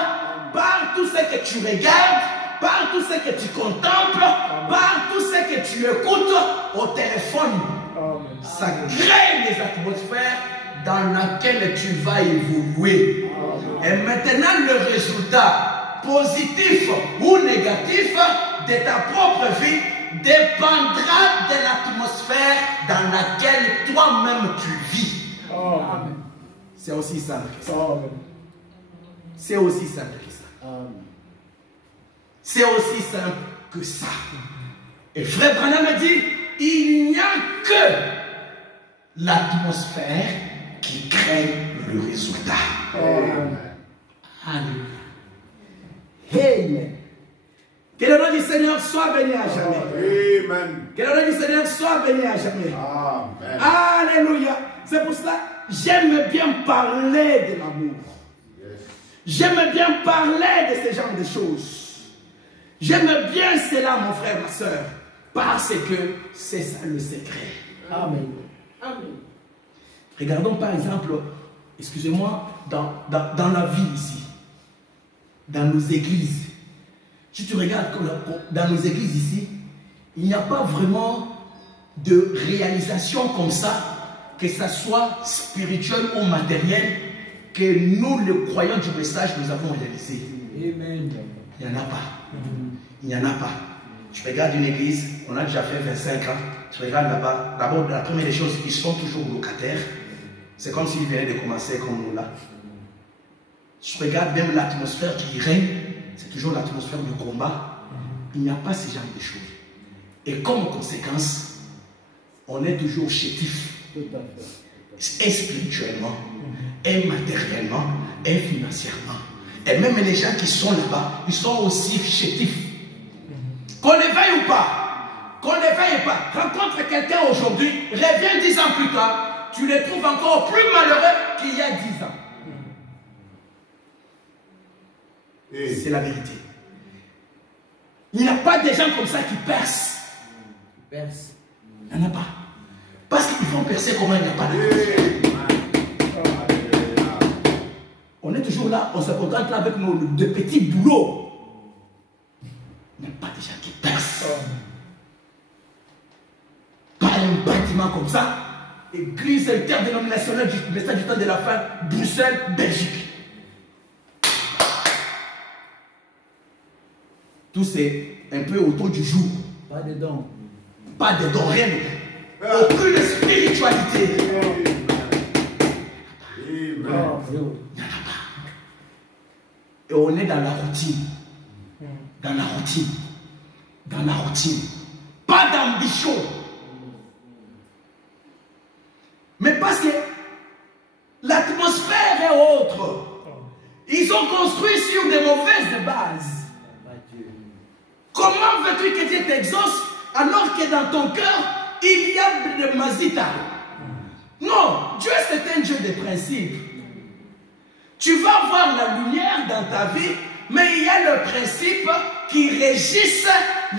par tout ce que tu regardes, par tout ce que tu contemples, par tout ce que tu écoutes au téléphone. Amen. Ça crée les atmosphères dans lesquelles tu vas évoluer. Et maintenant, le résultat, positif ou négatif, de ta propre vie dépendra de l'atmosphère dans laquelle toi-même tu vis. Amen. C'est aussi simple que ça. Amen. C'est aussi simple que ça. Amen. C'est aussi simple que ça. Et frère Branham me dit, il n'y a que l'atmosphère qui crée le résultat. Amen. Alléluia. Amen. Que le nom du Seigneur soit béni à jamais. Amen. Que le nom du Seigneur soit béni à jamais. Amen. Alléluia. C'est pour cela j'aime bien parler de l'amour. J'aime bien parler de ce genre de choses. J'aime bien cela, mon frère, ma soeur, parce que c'est ça le secret. Amen. Regardons par exemple, excusez-moi, dans la vie ici, dans nos églises. Si tu regardes dans nos églises ici, il n'y a pas vraiment de réalisation comme ça, que ça soit spirituel ou matériel, que nous, les croyants du message, nous avons réalisé. Amen. Il n'y en a pas. Il n'y en a pas. Tu regardes une église, on a déjà fait 25 ans, tu regardes là-bas, d'abord, la première des choses, ils sont toujours locataires. C'est comme s'ils venaient de commencer comme nous là. Tu regardes même l'atmosphère qui règne, c'est toujours l'atmosphère de combat. Il n'y a pas ce genre de choses. Et comme conséquence, on est toujours chétif. Et spirituellement, et matériellement, et financièrement. Et même les gens qui sont là-bas, ils sont aussi chétifs. Qu'on le veuille ou pas, qu'on le veuille ou pas, rencontre quelqu'un aujourd'hui, reviens 10 ans plus tard, tu le trouves encore plus malheureux qu'il y a 10 ans. C'est la vérité. Il n'y a pas de gens comme ça qui percent. Il n'y en a pas. Parce qu'ils font percer comment il n'y a pas de On est toujours là, on se contente là avec nos de petits boulots. Il n'y a pas de gens qui percent. Pas un bâtiment comme ça. Église interdénominationnelle du message du temps de la fin, Bruxelles, Belgique. Tout c'est un peu autour du jour. Pas de dons. Pas de dons, rien. Aucune spiritualité. Il n'y en a pas. Et on est dans la routine. Dans la routine. Dans la routine. Pas d'ambition. Mais parce que l'atmosphère est autre. Ils ont construit sur de mauvaises bases. Comment veux-tu que Dieu t'exauce alors que dans ton cœur, il y a de mazita? Non, Dieu c'est un Dieu de principe. Tu vas voir la lumière dans ta vie, mais il y a le principe qui régisse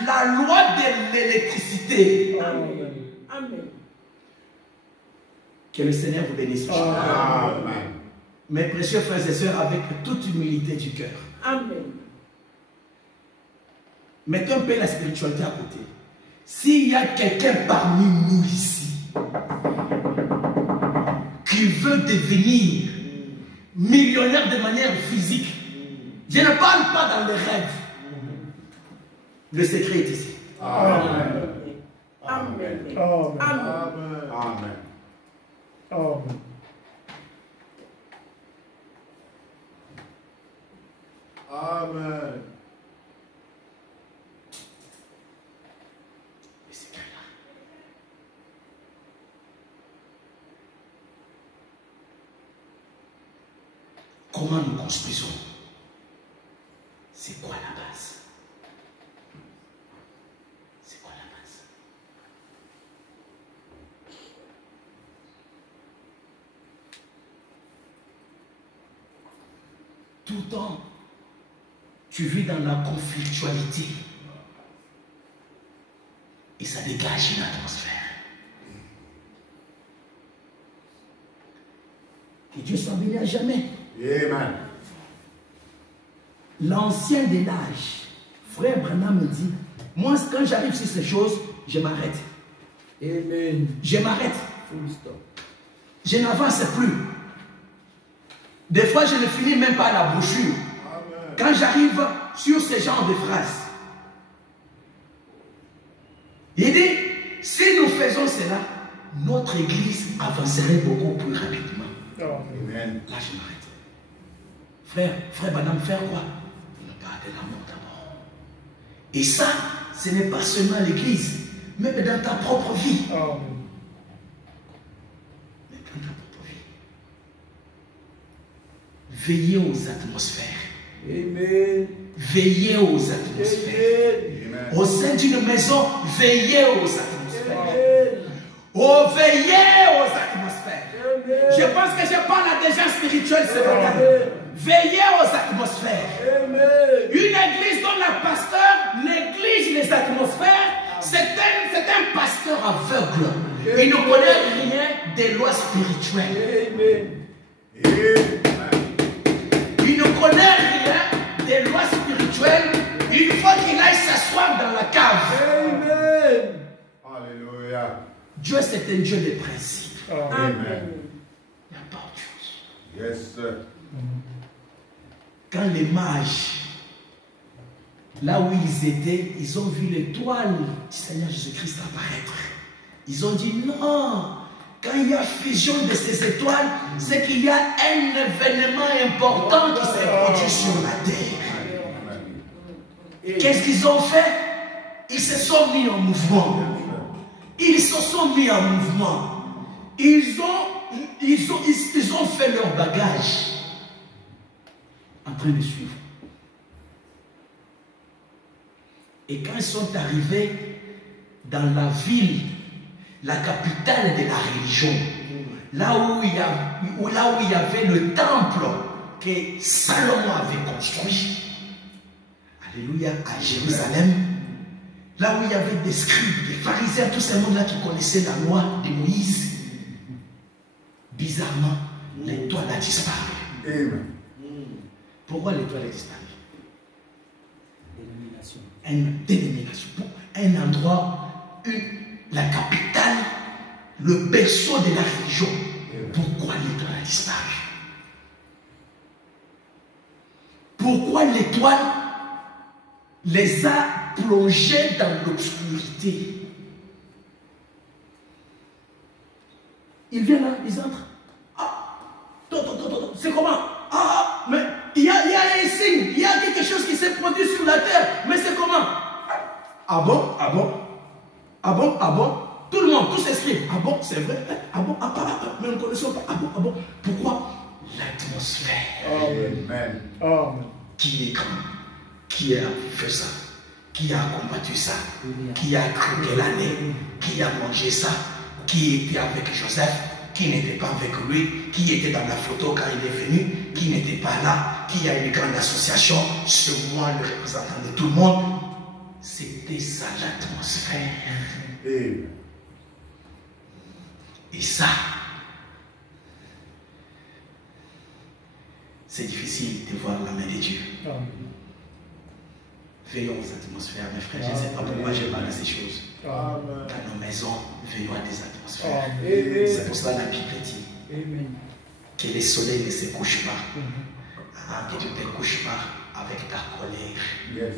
la loi de l'électricité. Amen. Que le Seigneur vous bénisse. Amen. Mes précieux frères et sœurs, avec toute humilité du cœur. Amen. Mettons un peu la spiritualité à côté. S'il y a quelqu'un parmi nous ici qui veut devenir millionnaire de manière physique, je ne parle pas dans les rêves. Le secret est ici. Amen. Amen. Amen. Amen. Amen. Amen. Le secret est là. Comment nous construisons? C'est quoi la base? C'est quoi la base? Tout le temps, tu vis dans la conflictualité. Et ça dégage une atmosphère. Que Dieu s'en bénisse à jamais. Amen. L'ancien de l'âge, frère Branham me dit, moi quand j'arrive sur ces choses, je m'arrête. Amen. Je m'arrête. Full stop. Je n'avance plus. Des fois, je ne finis même pas la brochure. Amen. Quand j'arrive sur ce genre de phrases, il dit, si nous faisons cela, notre église avancerait beaucoup plus rapidement. Amen. Là, je m'arrête. Frère Branham, faire quoi? Ne pas de l'amour d'abord. Et ça, ce n'est pas seulement l'église, mais dans ta propre vie. Mais dans ta propre vie. Veillez aux atmosphères. Amen. Veillez aux atmosphères. Amen. Au sein d'une maison, veillez aux atmosphères. Amen. Oh, veillez aux atmosphères. Je pense que je parle à des gens spirituels ce matin. Veillez aux atmosphères. Amen. Une église dont le pasteur néglige les atmosphères, c'est un pasteur aveugle. Il ne connaît rien des lois spirituelles. Amen. Il ne connaît rien des lois spirituelles. Une fois qu'il aille s'asseoir dans la cave. Amen. Alléluia. Dieu, c'est un Dieu de principe. Amen. Il n'y a pas autre chose. Yes, sir. Quand les mages là où ils étaient, ils ont vu l'étoile du Seigneur Jésus-Christ apparaître. Ils ont dit non, quand il y a fusion de ces étoiles, c'est qu'il y a un événement important qui s'est produit sur la terre. Qu'est-ce qu'ils ont fait? Ils se sont mis en mouvement. Ils se sont mis en mouvement. Ils ont fait leur bagage en train de suivre. Et quand ils sont arrivés dans la ville, la capitale de la religion, là où il y avait le temple que Salomon avait construit, alléluia, à Jérusalem, là où il y avait des scribes, des pharisiens, tout ce monde-là qui connaissaient la loi de Moïse, bizarrement, l'étoile a disparu. Amen. Pourquoi l'étoile a disparu? Dénomination. Une dénomination, un endroit, la capitale, le berceau de la religion. Pourquoi l'étoile a disparu? Pourquoi l'étoile les a plongés dans l'obscurité? Ils viennent là, ils entrent. Ah, c'est comment? Ah, mais il y a un signe, il y a quelque chose qui s'est produit sur la terre, mais c'est comment? Ah bon? Ah bon? Ah bon? Ah bon? Tout le monde, tous s'expriment. Ah bon, c'est vrai? Ah bon? Mais nous ne connaissons pas. Ah bon? Ah bon? Pourquoi? L'atmosphère. Amen. Amen. Qui est grand? Qui a fait ça? Qui a combattu ça? Qui a cru quelle année? Qui a mangé ça? Qui était avec Joseph? Qui n'était pas avec lui? Qui était dans la photo quand il est venu? Qui n'était pas là? Qui a une grande association? C'est moi le représentant de tout le monde. C'était ça l'atmosphère. Amen. Et ça, c'est difficile de voir la main de Dieu. Veillons aux atmosphères, mes frères. Je ne sais pas pourquoi je parle de ces choses. Amen. Dans nos maisons, veillons à des atmosphères. Amen. C'est pour cela que la Bible dit Amen. que le soleil ne se couche pas. Que tu ne te couches pas avec ta colère. Yes.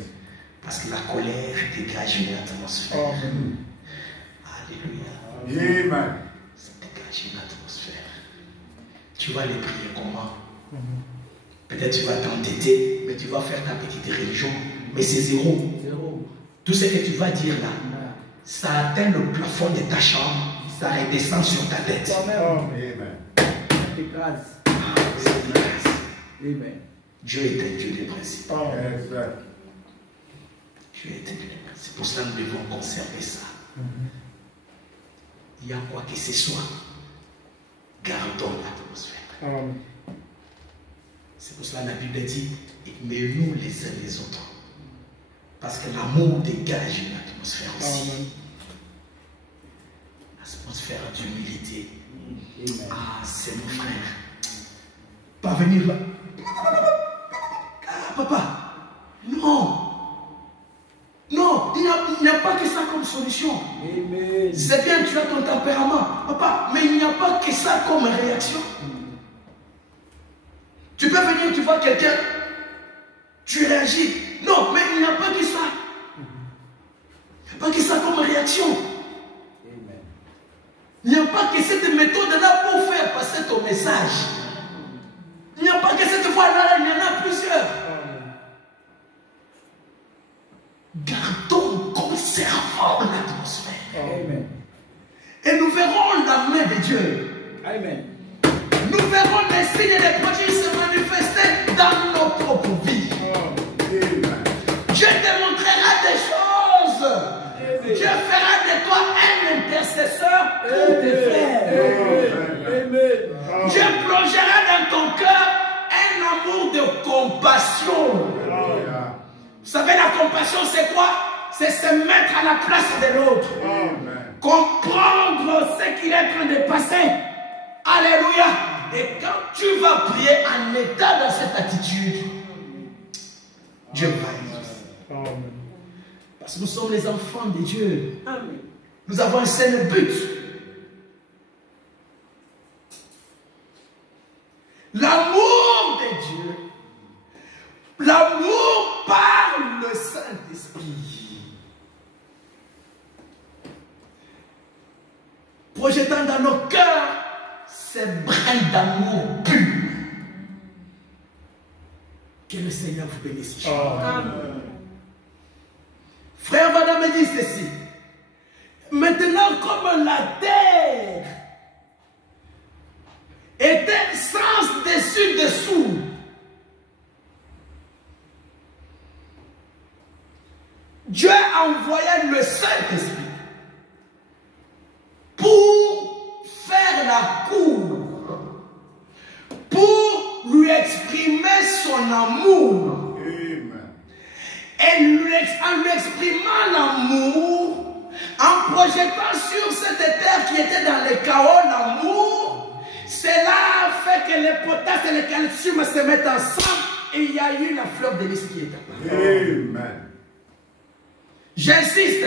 Parce que la colère dégage une atmosphère. Amen. Alléluia. Amen. Ça dégage une atmosphère. Tu vas les prier comment? Peut-être tu vas t'entêter, mais tu vas faire ta petite religion. Mais c'est zéro. Zéro. Tout ce que tu vas dire là, ça atteint le plafond de ta chambre, ça redescend sur ta tête. Toi-même. Amen. T'écrases. Ah, c'est efficace. Amen. Dieu est un Dieu des principes. Amen. Yes, sir. Dieu est un Dieu des principes. C'est pour cela que nous devons conserver ça. Il y a quoi que ce soit, gardons l'atmosphère. Amen. C'est pour cela que la Bible dit, aimez-nous les uns les autres. Parce que l'amour dégage une atmosphère aussi. Amen. Atmosphère d'humilité. Amen. Ah, c'est mon frère. Pas venir là. Ah, papa. Non. Non, il n'y a pas que ça comme solution. Amen. C'est bien, tu as ton tempérament, papa, mais il n'y a pas que ça comme réaction. Tu peux venir, tu vois quelqu'un, tu réagis. Non, mais il n'y a pas que ça. Il n'y a pas que ça comme réaction. Amen. Il n'y a pas que cette méthode-là pour faire passer ton message. Il n'y a pas que cette voie-là, il y en a plusieurs. Gardons, conservons l'atmosphère. Amen. Et nous verrons la main de Dieu. Amen. Nous verrons les signes et les prodiges se manifester dans nos propres vies. Amen. Dieu te montrera des choses. Dieu fera de toi un intercesseur pour tes frères. Amen. Dieu plongera dans ton cœur un amour de compassion. Hallelujah. Vous savez, la compassion, c'est quoi? C'est se mettre à la place de l'autre. Amen. Comprendre ce qu'il est en train de passer. Alléluia. Et quand tu vas prier en état dans cette attitude, Dieu va agir. Amen. Parce que nous sommes les enfants de Dieu. Amen. Nous avons un seul but. L'amour de Dieu. L'amour par le Saint projetant dans nos cœurs ces brins d'amour pur. Que le Seigneur vous bénisse. Amen. Frère Vada me dit ceci. Maintenant, comme la terre était sans dessus-dessous, Dieu a envoyé le Saint-Esprit pour faire la cour, pour lui exprimer son amour. Amen. Et en lui exprimant l'amour, en projetant sur cette terre qui était dans le chaos l'amour, cela a fait que les potasse et le calcium se mettent ensemble et il y a eu la fleur de lys qui est apparue. Amen. J'insiste,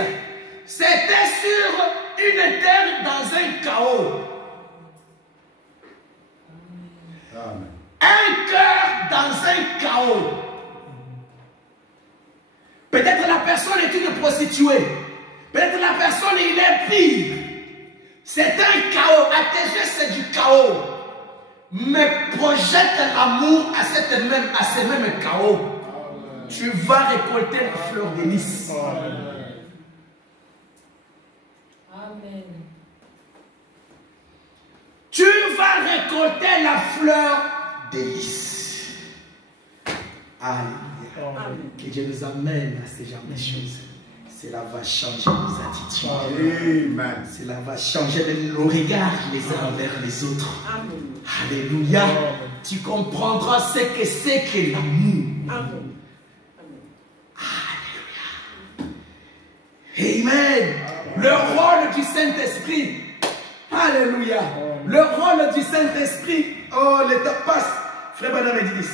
c'était sur une terre dans un chaos. Amen. Un cœur dans un chaos. Peut-être la personne est une prostituée. Peut-être la personne il est pire. C'est un chaos. À tes yeux c'est du chaos. Mais projette l'amour à ce même chaos. Amen. Tu vas récolter la fleur de lys. Amen. Tu vas récolter la fleur de lys. Alléluia. Que Dieu nous amène à ces genres de choses. Cela va changer nos attitudes. Amen. Cela va changer nos regards les uns envers les autres. Amen. Alléluia. Tu comprendras ce que c'est que l'amour. Amen. Amen. Le rôle du Saint-Esprit. Alléluia. Le rôle du Saint-Esprit. Oh, le temps passe. Frère Madame dit.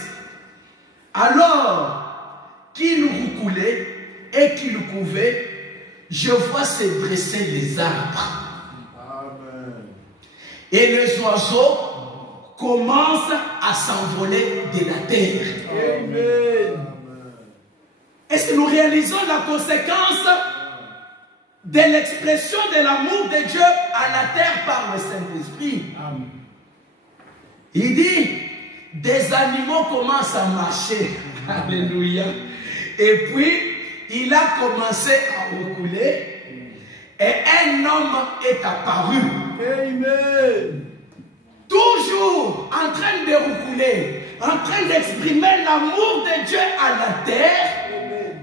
Alors qu'il roucoulait et qu'il couvait, je vois se dresser les arbres. Amen. Et les oiseaux commencent à s'envoler de la terre. Amen. Est-ce que nous réalisons la conséquence de l'expression de l'amour de Dieu à la terre par le Saint-Esprit? Amen. Il dit, des animaux commencent à marcher. Alléluia. Et puis, il a commencé à roucouler et un homme est apparu. Amen. Toujours en train de roucouler, en train d'exprimer l'amour de Dieu à la terre.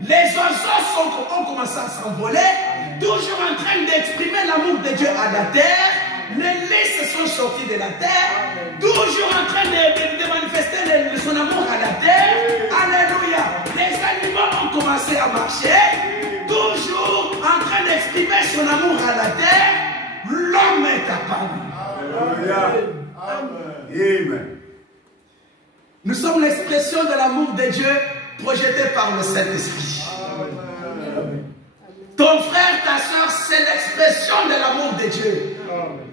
Les oiseaux ont commencé à s'envoler, toujours en train d'exprimer l'amour de Dieu à la terre. Les lys sont sortis de la terre, toujours en train de manifester son amour à la terre. Alléluia. Les animaux ont commencé à marcher, toujours en train d'exprimer son amour à la terre. L'homme est apparu. Alléluia. Amen. Nous sommes l'expression de l'amour de Dieu projeté par le Saint-Esprit. Ton frère, ta soeur, c'est l'expression de l'amour de Dieu.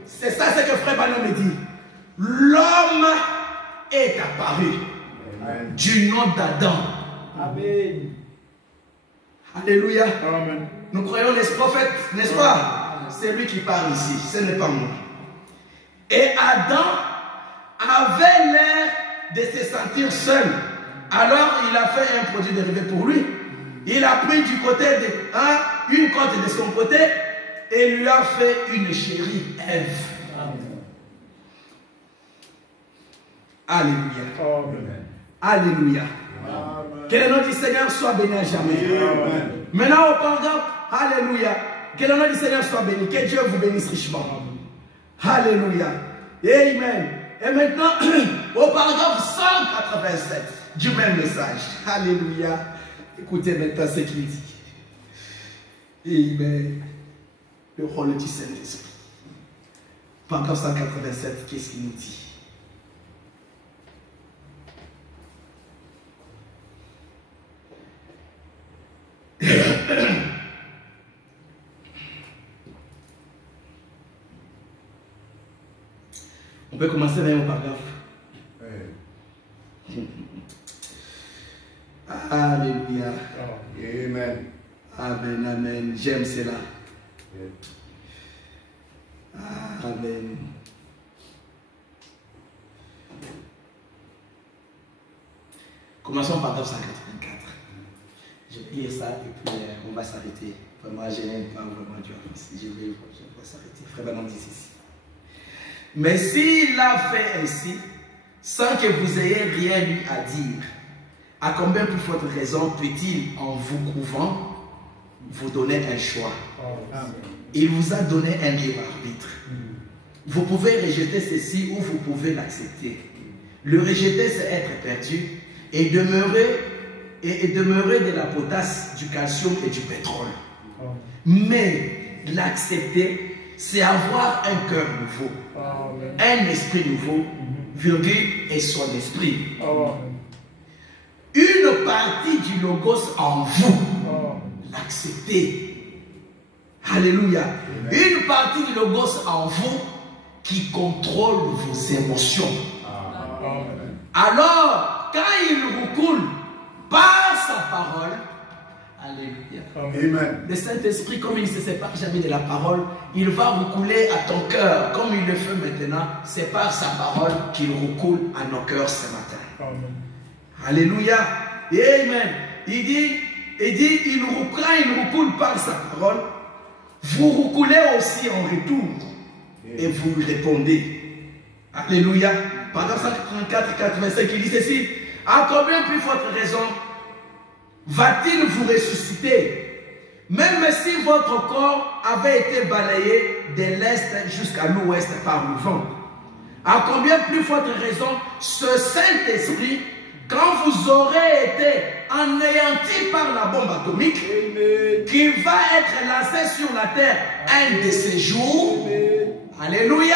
C'est ça ce que frère Banon me dit. L'homme est apparu Amen. du nom d'Adam. Amen. Alléluia. Amen. Nous croyons les prophètes, n'est-ce pas? C'est lui qui parle ici, ce n'est pas moi. Et Adam avait l'air de se sentir seul. Alors il a fait un produit dérivé pour lui. Il a pris du côté de une côte de son côté et lui a fait une chérie, Ève. Alléluia. Amen. Alléluia. Amen. Que le nom du Seigneur soit béni à jamais. Amen. Maintenant au paragraphe, alléluia. Que le nom du Seigneur soit béni. Que Dieu vous bénisse richement. Alléluia. Amen. Et maintenant, au paragraphe 187 du même message. Alléluia. Écoutez maintenant ce qu'il dit. Amen. Le rôle du Saint-Esprit. Paragraphe 187, qu'est-ce qu'il nous dit? On peut commencer avec un paragraphe. Alléluia. Amen. Amen, amen. J'aime cela. Amen. Commençons par 984. Je vais lire ça et puis on va s'arrêter. Vraiment, je n'aime pas vraiment Dieu avancer. Je vais s'arrêter. Frère Branham dit ceci. Mais s'il a fait ainsi, sans que vous ayez rien eu à dire, à combien plus forte raison peut-il, en vous couvant, vous donner un choix? Il vous a donné un libre arbitre. Vous pouvez rejeter ceci ou vous pouvez l'accepter. Le rejeter, c'est être perdu et demeurer de la potasse, du calcium et du pétrole. Mais l'accepter, c'est avoir un cœur nouveau, un esprit nouveau, virgule, et son esprit. Une partie du logos en vous, l'accepter. Alléluia. Une partie du logos en vous qui contrôle vos émotions. Alors, quand il vous coule par sa parole, alléluia. Amen. Le Saint-Esprit, comme il ne se sépare jamais de la parole, il va roucouler à ton cœur, comme il le fait maintenant. C'est par sa parole qu'il roucoule à nos cœurs ce matin. Amen. Alléluia. Amen. Il dit, il roucoule par sa parole. Vous roucoulez aussi en retour. Et vous répondez. Alléluia. Pendant 134, 85, il dit ceci. À combien plus forte raison va-t-il vous ressusciter? Même si votre corps avait été balayé de l'est jusqu'à l'ouest par le vent. À combien plus forte raison ce Saint-Esprit, quand vous aurez été anéanti par la bombe atomique, qui va être lancée sur la terre un de ces jours, alléluia,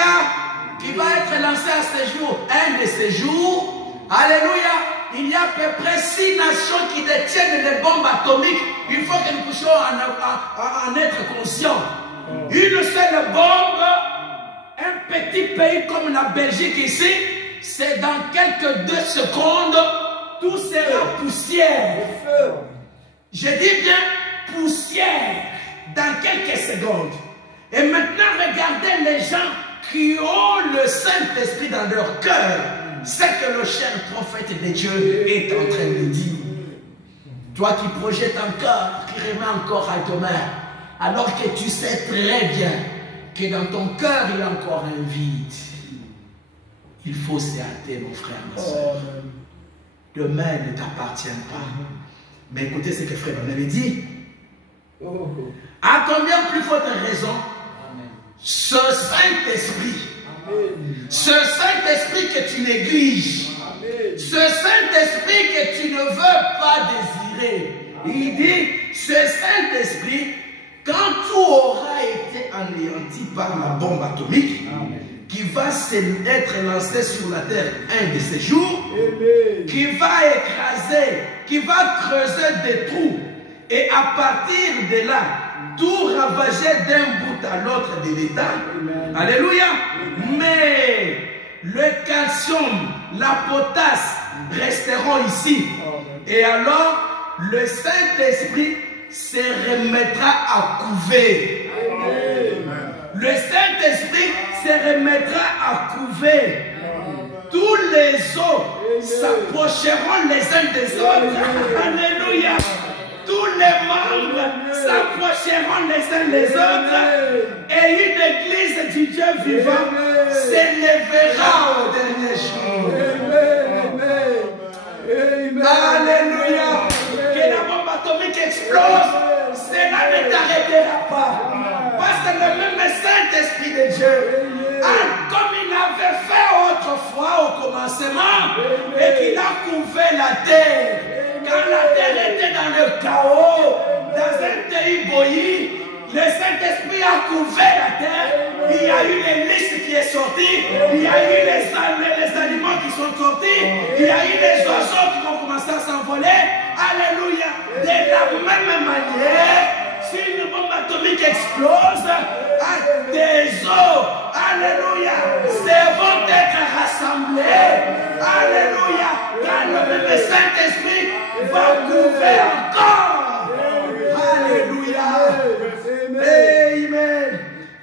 qui va être lancé à ces jours, un de ces jours, alléluia. Il y a à peu près 6 nations qui détiennent des bombes atomiques. Il faut que nous puissions en être conscients. Une seule bombe, un petit pays comme la Belgique ici, c'est dans quelques 2 secondes, tout sera poussière. Je dis bien poussière dans quelques secondes. Et maintenant, regardez les gens qui ont le Saint-Esprit dans leur cœur. C'est que le cher prophète de Dieu est en train de dire. Toi qui projettes encore, qui remets encore à demain, alors que tu sais très bien que dans ton cœur il y a encore un vide. Il faut s'y hâter, mon frère, ma soeur. Demain ne t'appartient pas. Mais écoutez ce que frère m'avait dit. À combien plus forte raison, ce Saint-Esprit, ce Saint-Esprit que tu négliges, ce Saint-Esprit que tu ne veux pas désirer, il dit, ce Saint-Esprit, quand tout aura été anéanti par la bombe atomique, qui va être lancée sur la terre un de ces jours, qui va écraser, qui va creuser des trous, et à partir de là, tout ravager d'un bout à l'autre de l'état. Alléluia. Mais le calcium, la potasse resteront ici. Et alors, le Saint-Esprit se remettra à couver. Le Saint-Esprit se remettra à couver. Tous les os s'approcheront les uns des autres. Alléluia. Tous les membres s'approcheront les uns des autres et une église du Dieu vivant s'élèvera au dernier jour. Alléluia. Que la bombe atomique explose, cela ne t'arrêtera pas. Parce que le même Saint-Esprit de Dieu, comme il avait fait autrefois au commencement, et qu'il a couvert la terre, quand la terre était dans le chaos, dans un pays boilli, le Saint-Esprit a couvert la terre. Il y a eu les listes qui est sortie, il y a eu les aliments qui sont sortis, il y a eu les oiseaux qui vont commencer à s'envoler. Alléluia. De la même manière, si une bombe atomique explose, des eaux, alléluia, vont être rassemblés. Alléluia. Car le même Saint-Esprit va couvrir encore. Alléluia. Amen.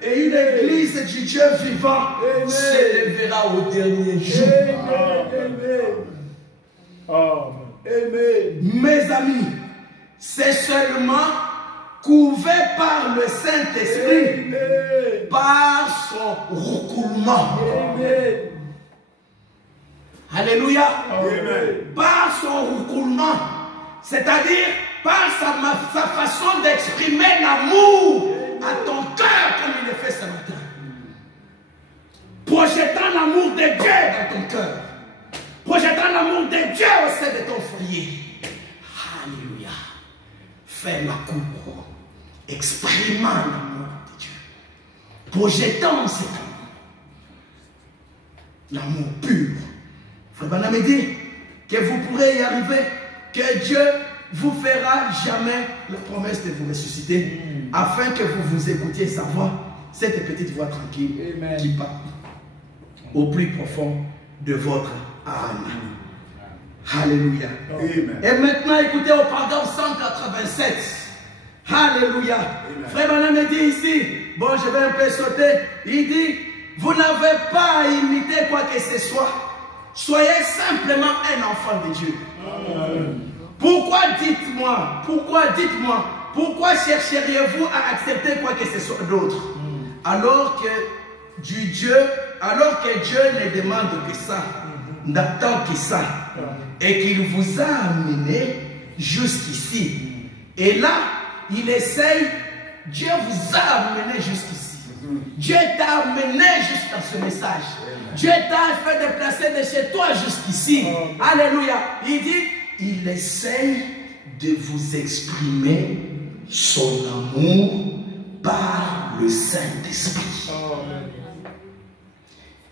Et une église du Dieu vivant s'élèvera au dernier jour. Mes amis, c'est seulement couvert par le Saint-Esprit, par son roucoulement. Alléluia. Par son roucoulement, c'est-à-dire par sa façon d'exprimer l'amour à ton cœur comme il le fait ce matin. Projetant l'amour de Dieu dans ton cœur. Projetant l'amour de Dieu au sein de ton foyer. Alléluia. Fais la cour. Exprimant l'amour de Dieu. Projetant cet amour. L'amour pur. Frère Branham me dit que vous pourrez y arriver. Que Dieu vous fera jamais la promesse de vous ressusciter. Afin que vous vous écoutiez sa voix. Cette petite voix tranquille. Amen. Qui parle au plus profond de votre âme. Alléluia. Amen. Et maintenant, écoutez au paragraphe 187. Alléluia. Amen. Frère Branham me dit ici, bon, je vais un peu sauter. Il dit, vous n'avez pas à imiter quoi que ce soit. Soyez simplement un enfant de Dieu. Amen. Pourquoi dites-moi, pourquoi chercheriez-vous à accepter quoi que ce soit d'autre? Alors que Dieu ne demande que ça, n'attend que ça, et qu'il vous a amené jusqu'ici. Et là, il essaye, Dieu vous a amené jusqu'ici. Dieu t'a amené jusqu'à ce message. Dieu t'a fait déplacer de chez toi jusqu'ici. Alléluia. Il dit, il essaye de vous exprimer son amour par le Saint-Esprit.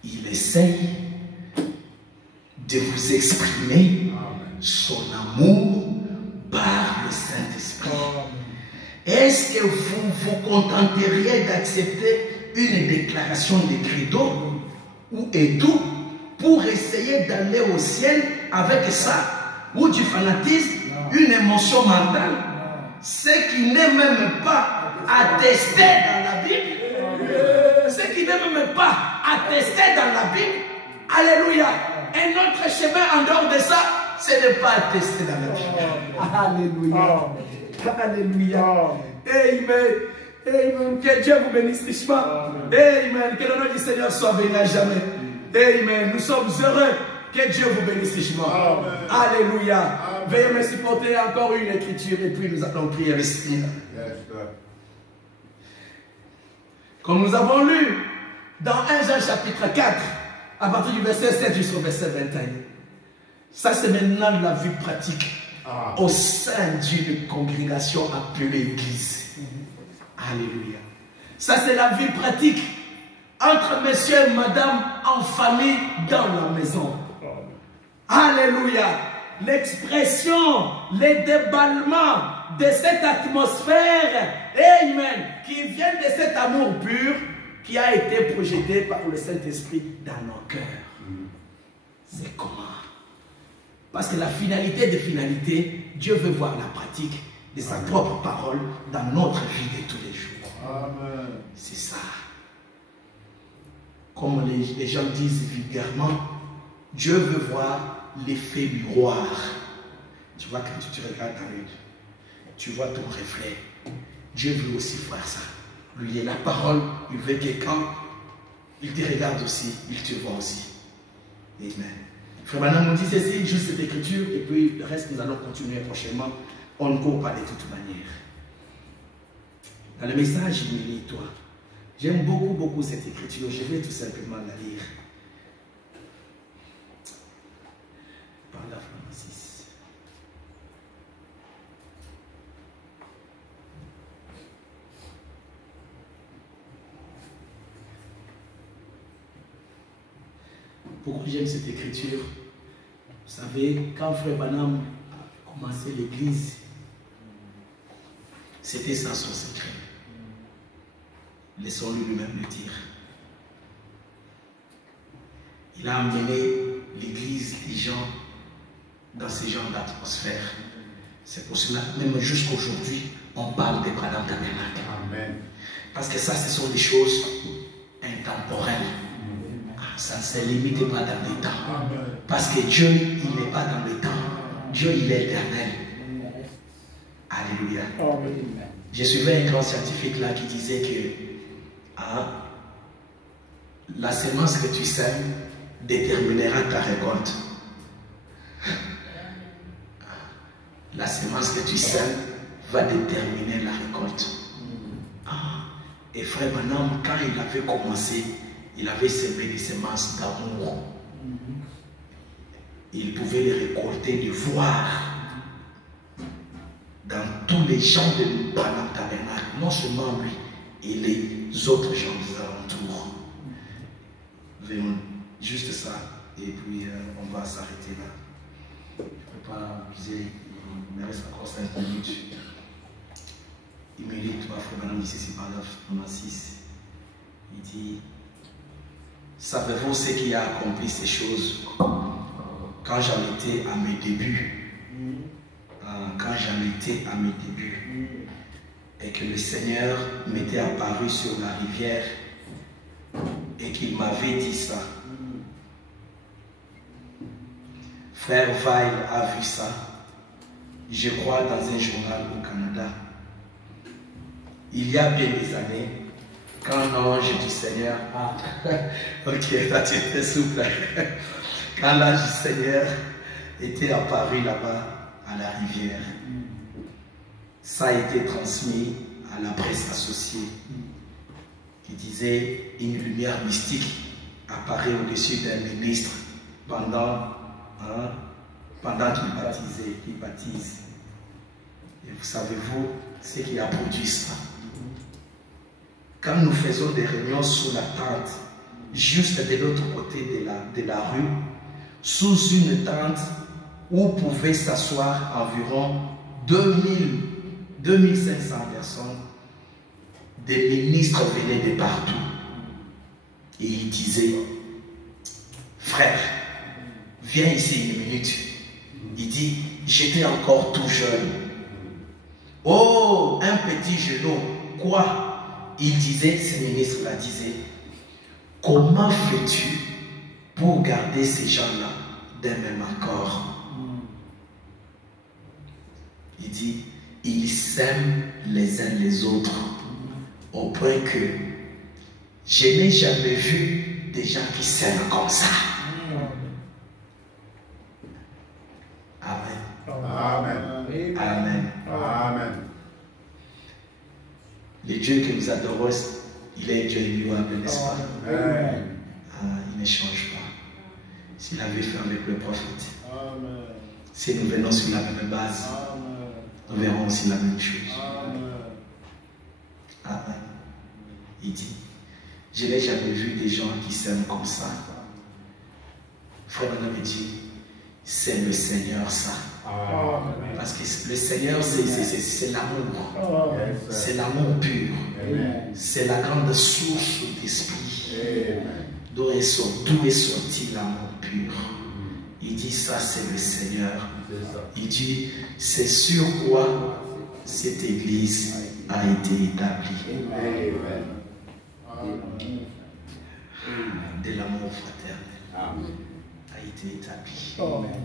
Il essaye de vous exprimer son amour par le Saint-Esprit. Est-ce que vous vous contenteriez d'accepter une déclaration de credo et tout pour essayer d'aller au ciel avec ça? Ou du fanatisme, une émotion mentale, ce qui n'est même pas attesté dans la Bible, ce qui n'est même pas attesté dans la Bible, alléluia. Un autre chemin en dehors de ça, ce n'est pas attesté dans la Bible. Alléluia. Alléluia. Amen. Amen. Que Dieu vous bénisse richement. Amen. Que le nom du Seigneur soit béni à jamais. Amen. Nous sommes heureux. Que Dieu vous bénisse richement. Amen. Alléluia. Amen. Veuillez me supporter encore une écriture et puis nous allons prier le Seigneur. Comme nous avons lu dans 1 Jean chapitre 4, à partir du verset 7 jusqu'au verset 21. Ça c'est maintenant la vie pratique au sein d'une congrégation appelée Église. Alléluia. Ça c'est la vie pratique entre monsieur et madame en famille dans la maison. Alléluia. L'expression, les déballements de cette atmosphère, amen, qui vient de cet amour pur qui a été projeté par le Saint-Esprit dans nos cœurs. C'est comment? Parce que la finalité des finalités, Dieu veut voir la pratique de sa propre parole dans notre vie de tous les jours. Amen. C'est ça. Comme les gens disent vulgairement, Dieu veut voir l'effet miroir. Tu vois, quand tu te regardes dans l'œil, tu vois ton reflet. Dieu veut aussi voir ça. Lui, il est la parole, il veut que quand il te regarde aussi, il te voit aussi. Amen. Frère Branham nous dit ceci, juste cette écriture, et puis le reste, nous allons continuer prochainement. On ne court pas de toute manière. Dans le message, humilie-toi. J'aime beaucoup cette écriture. Je vais tout simplement la lire. Paragraphe 6. Pourquoi j'aime cette écriture? Vous savez, quand Frère Branham a commencé l'église, c'était ça son secret. Laissons-le lui-même le dire. Il a amené l'église, les gens, dans ce genre d'atmosphère. C'est pour cela, même jusqu'aujourd'hui, on parle des Branham Tabernacle. Amen. Parce que ça, ce sont des choses importantes. intemporel. Ça ne se limite pas dans le temps. Parce que Dieu, il n'est pas dans le temps. Dieu, il est éternel. Alléluia. Je suivais un grand scientifique là qui disait que la semence que tu sèmes déterminera ta récolte. La semence que tu sèmes va déterminer la récolte. Et frère Branham, quand il avait commencé, il avait semé des semences d'amour. Il pouvait les récolter, de voir dans tous les gens de Branham Tabernacle, non seulement lui, et les autres gens des alentours. Venons, juste ça, et puis on va s'arrêter là. Je ne peux pas abuser, il me reste encore 5 minutes. Il me dit, toi, frère Branham, ici, c'est pas grave, on a 6. Il dit, savez-vous ce qui a accompli ces choses quand j'en étais à mes débuts? Quand j'en étais à mes débuts, et que le Seigneur m'était apparu sur la rivière et qu'il m'avait dit ça. Frère Weil a vu ça, je crois, dans un journal au Canada. Il y a bien des années, quand l'ange du Seigneur, ok, là tu étais souple, quand l'ange du Seigneur était apparu là-bas à la rivière, ça a été transmis à la presse associée qui disait une lumière mystique apparaît au-dessus d'un ministre pendant qu'il baptise. Et vous savez-vous ce qui a produit ça? Quand nous faisons des réunions sous la tente, juste de l'autre côté de la rue, sous une tente où pouvaient s'asseoir environ 2500 personnes, des ministres venaient de partout. Et ils disaient, frère, viens ici une minute. Il dit, j'étais encore tout jeune. Oh, un petit genou, quoi? Il disait, ce ministre-là disait, comment fais-tu pour garder ces gens-là d'un même accord? Il dit, ils s'aiment les uns les autres, au point que je n'ai jamais vu des gens qui s'aiment comme ça. Amen. Amen. Amen. Amen. Le Dieu que nous adorons, il est Dieu immuable, n'est-ce pas? Amen. Il ne change pas. S'il avait fait avec le prophète, Amen. si nous venons sur la même base, nous verrons aussi la même chose. Amen. Il dit, je n'ai jamais vu des gens qui s'aiment comme ça. Frère Branham dit, c'est le Seigneur ça. Amen. Parce que le Seigneur, c'est l'amour. C'est l'amour pur. C'est la grande source d'esprit. D'où est sorti l'amour pur? Il dit, ça c'est le Seigneur. Il dit, c'est sur quoi cette église a été établie. De l'amour fraternel a été établi. Amen.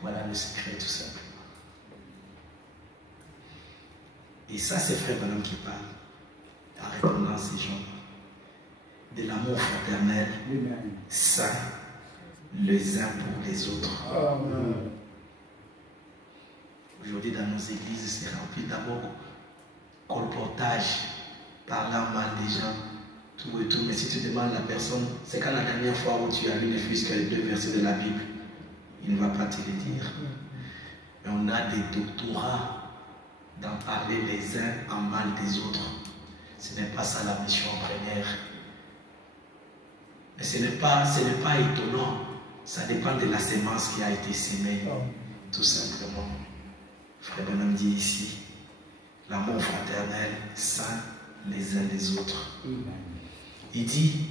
Voilà le secret tout simplement. Et ça c'est Frère Branham qui parle en répondant à ces gens. De l'amour fraternel, saint, les uns pour les autres. Aujourd'hui dans nos églises, c'est rempli d'abord colportage, parlant mal des gens, tout et tout. Mais si tu demandes à la personne, c'est quand la dernière fois où tu as lu ne fût-ce que les 2 versets de la Bible, il ne va pas te le dire. Mais on a des doctorats d'en parler les uns en mal des autres. Ce n'est pas ça la mission première. Mais ce n'est pas étonnant. Ça dépend de la sémence qui a été sémée. Tout simplement. Frère Branham dit ici, l'amour fraternel, saint les uns les autres. Il dit,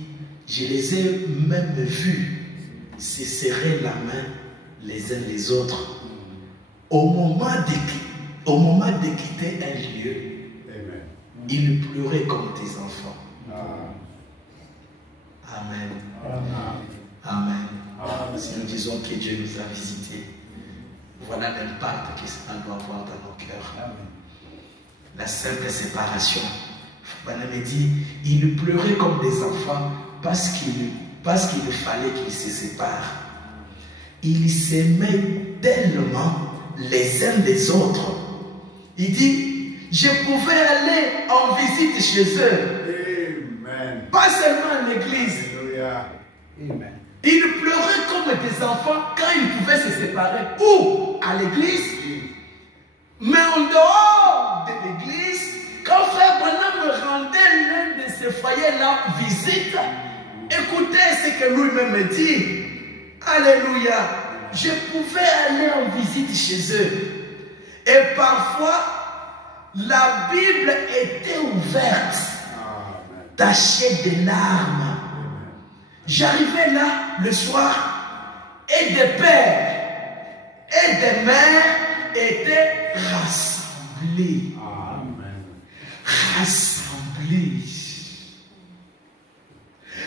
je les ai même vus se serrer la main les uns les autres au moment au moment de quitter un lieu, Amen. ils pleuraient comme des enfants. Ah. Amen. Amen. Amen. Amen. Si nous disons que Dieu nous a visités, voilà l'impact que cela doit avoir dans nos cœurs. La simple séparation. Frère me dit, ils pleuraient comme des enfants parce qu'il fallait qu'ils se séparent. Ils s'aimaient tellement les uns des autres. Il dit, je pouvais aller en visite chez eux. Amen. Pas seulement à l'église. Alléluia. Amen. Ils pleuraient comme des enfants quand ils pouvaient se séparer. Ou à l'église, mais en dehors de l'église, quand frère Branham me rendait l'un de ces foyers-là visite, écoutez ce que lui-même me dit. Alléluia. Je pouvais aller en visite chez eux. Et parfois, la Bible était ouverte, Amen. tachée de larmes. J'arrivais là le soir et des pères et des mères étaient rassemblés. Amen. Rassemblés.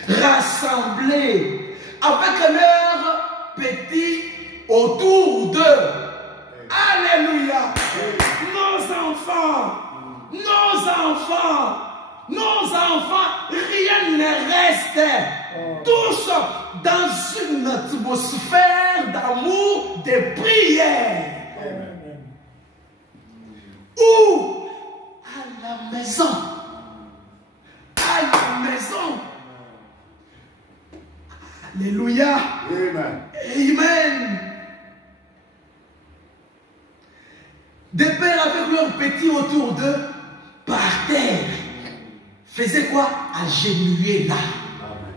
Rassemblés avec leurs petits autour d'eux. Alléluia. Nos enfants, rien ne reste. Tous dans une atmosphère d'amour, de prière. Ou à la maison. À la maison. Alléluia. Amen. Amen. Des pères avec leurs petits autour d'eux, par terre, faisaient quoi? Agenouiller là. Amen.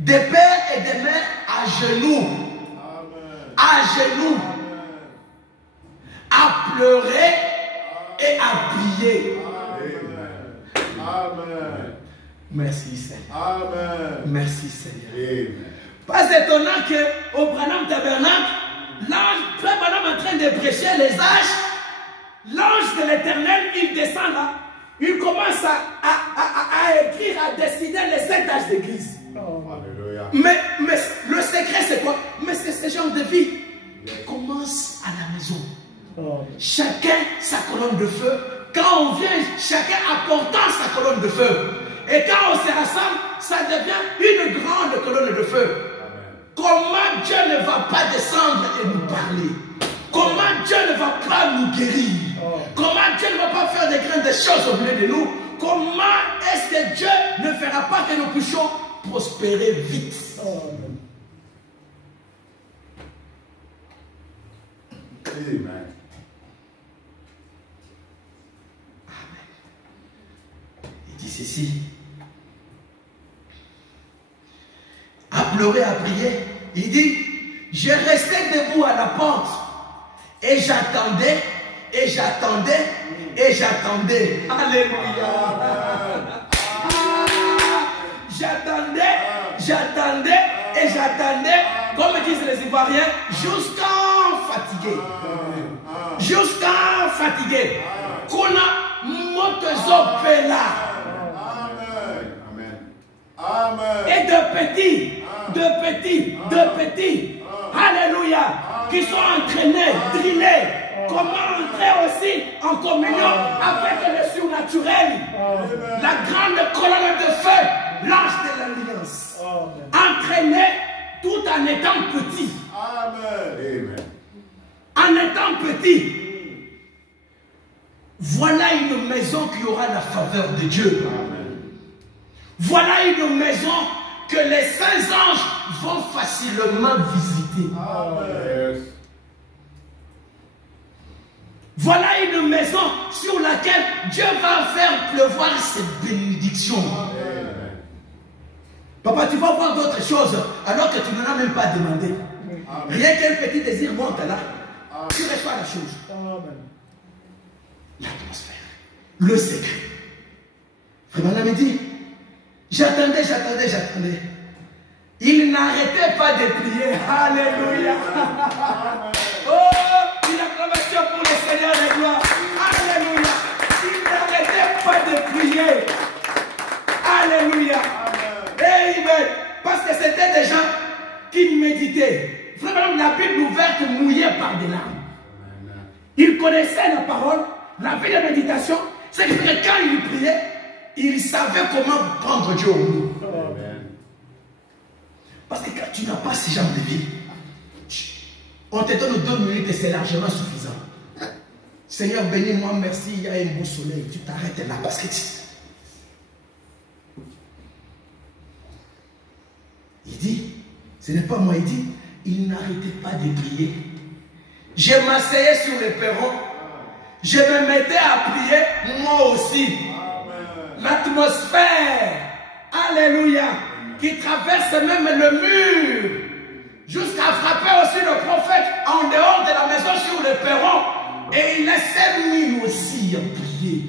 Des pères et des mères à genoux. Amen. À genoux. À pleurer et à prier. Amen. Amen. Merci Seigneur. Amen. Merci Seigneur. Amen. Pas étonnant qu'au Branham Tabernacle, l'ange, Frère Branham en train de prêcher les âges, l'ange de l'Éternel, il descend là, il commence à écrire, à dessiner les 7 âges d'église. Alléluia. Mais le secret c'est quoi? Mais c'est ce genre de vie qui commence à la maison. Chacun sa colonne de feu. Quand on vient, chacun apportant sa colonne de feu. Et quand on se rassemble, ça devient une grande colonne de feu. Comment Dieu ne va pas descendre et nous parler? Comment Dieu ne va pas nous guérir? Comment Dieu ne va pas faire des grandes choses au milieu de nous? Comment est-ce que Dieu ne fera pas que nous puissions prospérer vite? Amen. Il dit ceci. À pleurer, à prier. Il dit, je restais debout à la porte et j'attendais, et j'attendais, et j'attendais. Alléluia. J'attendais, et j'attendais, comme disent les Ivoiriens, jusqu'à fatigué. Jusqu'à fatigué. Kuna motezo pela. Amen. Amen. Et de petits, alléluia, qui sont entraînés, drillés. Comment entrer aussi en communion avec le surnaturel? La grande colonne de feu, l'ange de l'alliance. Entraînés tout en étant petits. Amen. En étant petits. Voilà une maison qui aura la faveur de Dieu. Voilà une maison que les saints anges vont facilement visiter. Amen. Voilà une maison sur laquelle Dieu va faire pleuvoir ses bénédictions. Papa, tu vas voir d'autres choses alors que tu ne l'as même pas demandé. Rien qu'un petit désir monte là. Tu reçois la chose. L'atmosphère. Le secret. Frère me dit, j'attendais. Il n'arrêtait pas de prier. Alléluia. Oh, une acclamation pour le Seigneur. larmes. Il connaissait la parole, la vie de méditation. C'est que quand il priait, il savait comment prendre Dieu au mot. Parce que quand tu n'as pas ce genre de vie, on te donne 2 minutes et c'est largement suffisant. Seigneur, bénis-moi, merci, il y a un beau soleil. Tu t'arrêtes là parce que il dit, ce n'est pas moi, il dit, il n'arrêtait pas de prier. Je m'asseyais sur le perron, je me mettais à prier, moi aussi. L'atmosphère, alléluia, qui traverse même le mur, jusqu'à frapper aussi le prophète en dehors de la maison sur le perron. Et il s'est mis aussi à prier.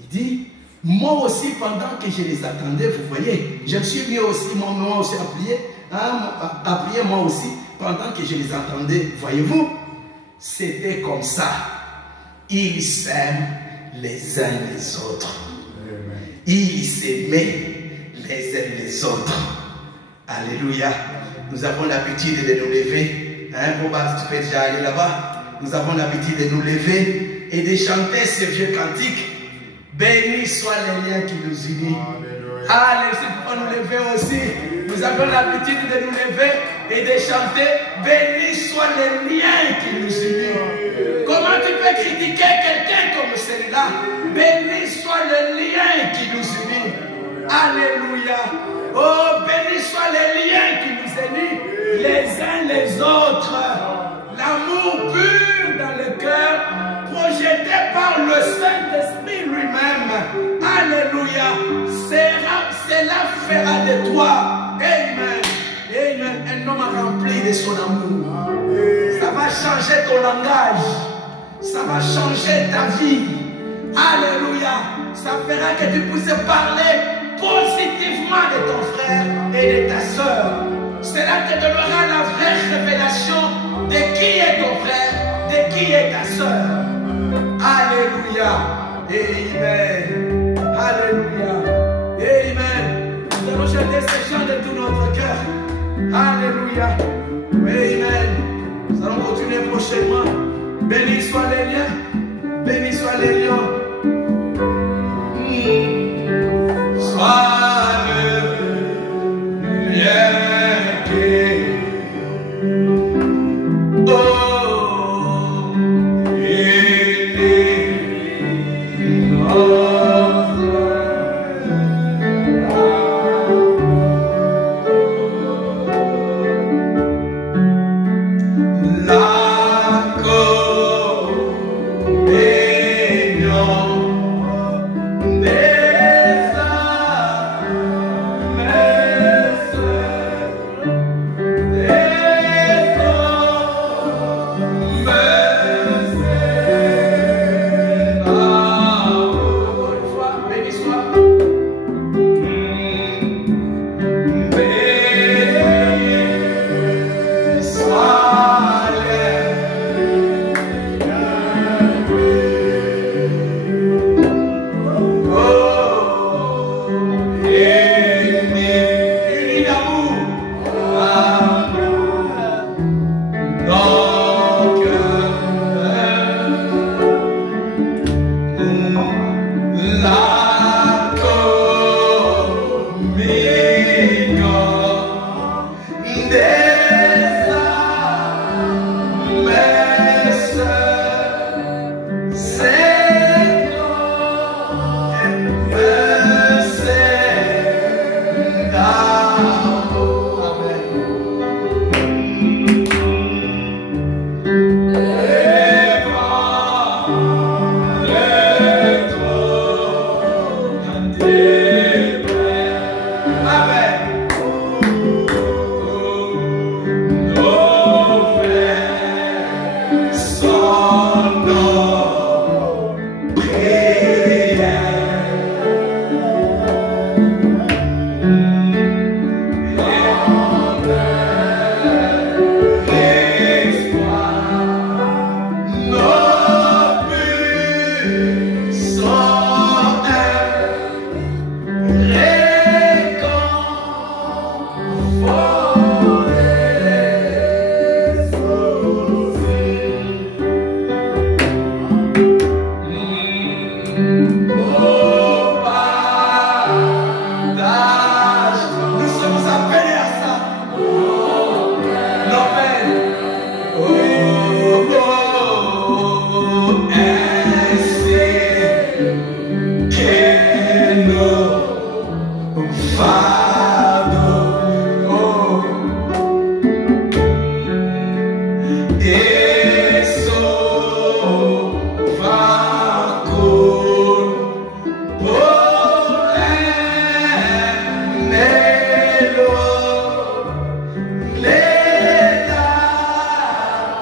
Il dit, moi aussi, pendant que je les attendais, vous voyez, je me suis mis aussi, moi aussi à prier, à prier moi aussi, pendant que je les attendais, voyez-vous, c'était comme ça. Ils s'aiment les uns les autres. Ils s'aimaient les uns les autres. Alléluia. Nous avons l'habitude de nous lever. Hein, tu peux déjà aller là-bas. Nous avons l'habitude de nous lever et de chanter ce vieux cantique. Béni soit les liens qui nous unissent. Allez, c'est pour nous lever aussi. Nous avons l'habitude de nous lever et de chanter. Béni soit les liens qui nous unissent. Comment tu peux critiquer quelqu'un comme celui-là? Béni soit le lien qui nous unit. Alléluia. Oh, béni soit les liens qui nous unissent les uns les autres. L'amour pur dans le cœur, projeté par le Saint-Esprit lui-même. Alléluia. Cela fera de toi, amen, amen, un homme rempli de son amour. Ça va changer ton langage. Ça va changer ta vie. Alléluia. Ça fera que tu puisses parler positivement de ton frère et de ta soeur. Cela te donnera la vraie révélation de qui est ton frère, de qui est ta soeur. Alléluia. Amen. Alléluia. Amen. Nous allons chanter ces chants de tout notre cœur. Alléluia. Amen. Nous allons continuer prochainement. Béni soient les liens. Béni soient les lions. Sois le lien. La communion.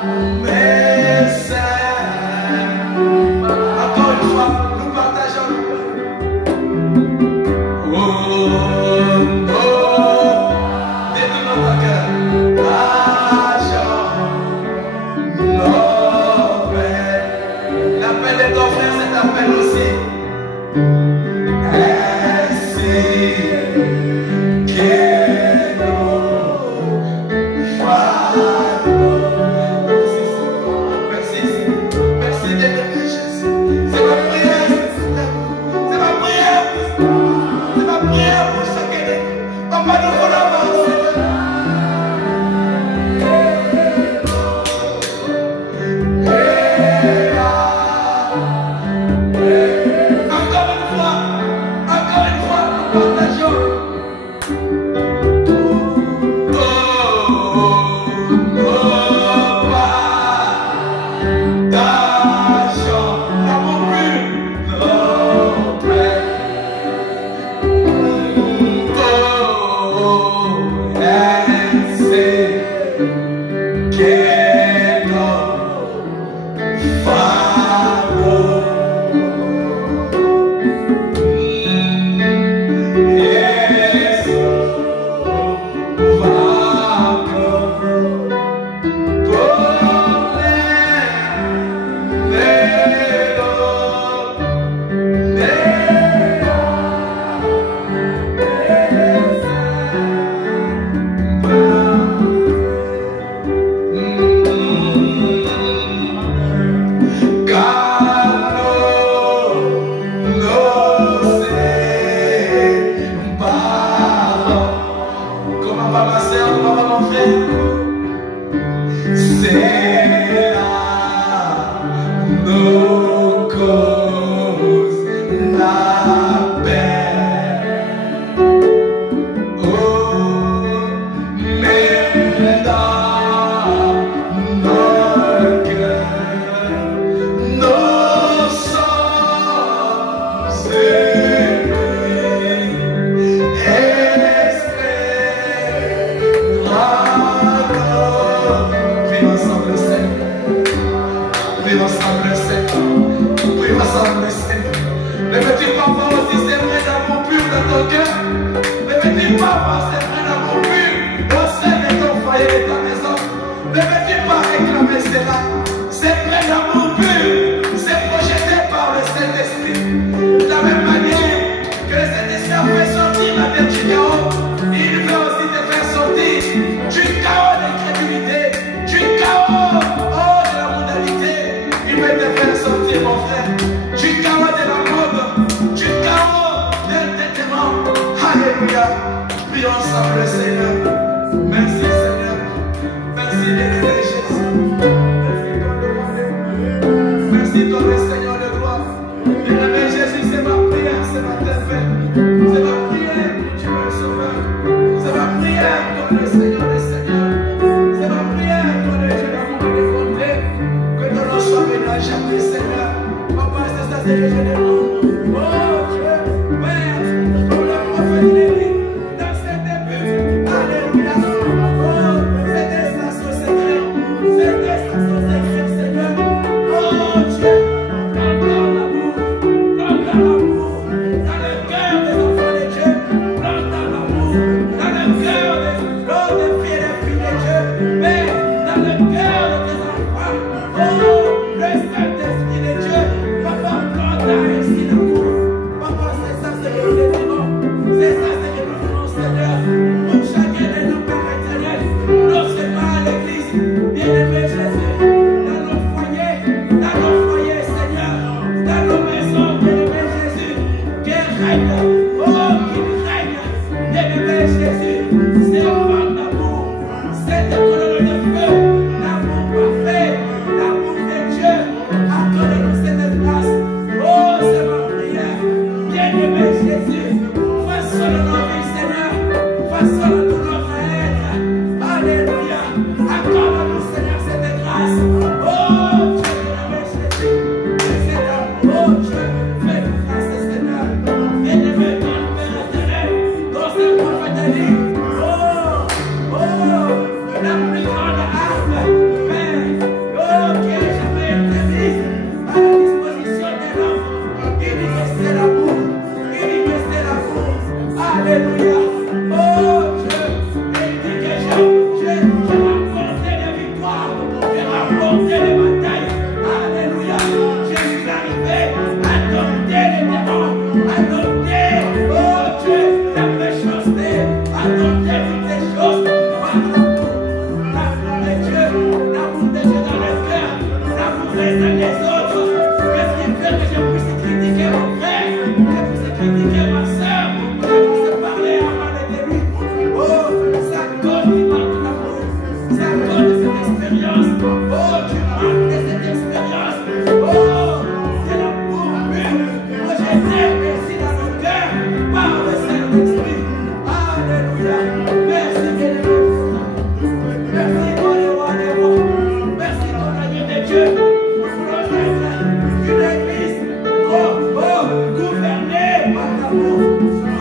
Encore une fois, nous partageons. Oh, détourne notre cœur. L'appel de ton frère, c'est appel aussi. Ainsi que nos merci d'être Jésus. C'est ma prière. C'est ma prière. C'est ma prière pour chaque année. Papa, nous voulons avancer. Le Saint-Esprit de Dieu, papa, prends ta remporter les batailles. Alléluia. Je suis arrivé à dompter les démons, à dompter, oh Dieu, la méchanceté, à dompter toutes les choses par l'amour de Dieu dans le cœur, l'amour les uns les autres. Qu'est-ce qui fait que je puisse critiquer mon frère, que je puisse critiquer ma soeur, que je puisse parler à mal de lui? Oh, ça cause du manque d'amour, ça cause de cette expérience. Oh, tu manques de cette expérience. Oh, c'est l'amour pur. Moi, je t'aime ici dans le cœur par le Saint-Esprit. Alléluia. Merci, bien-aimé. Merci, toi, le roi des rois. Merci, ton agneau de Dieu. Nous voulons être une église. Gouvernée par l'amour.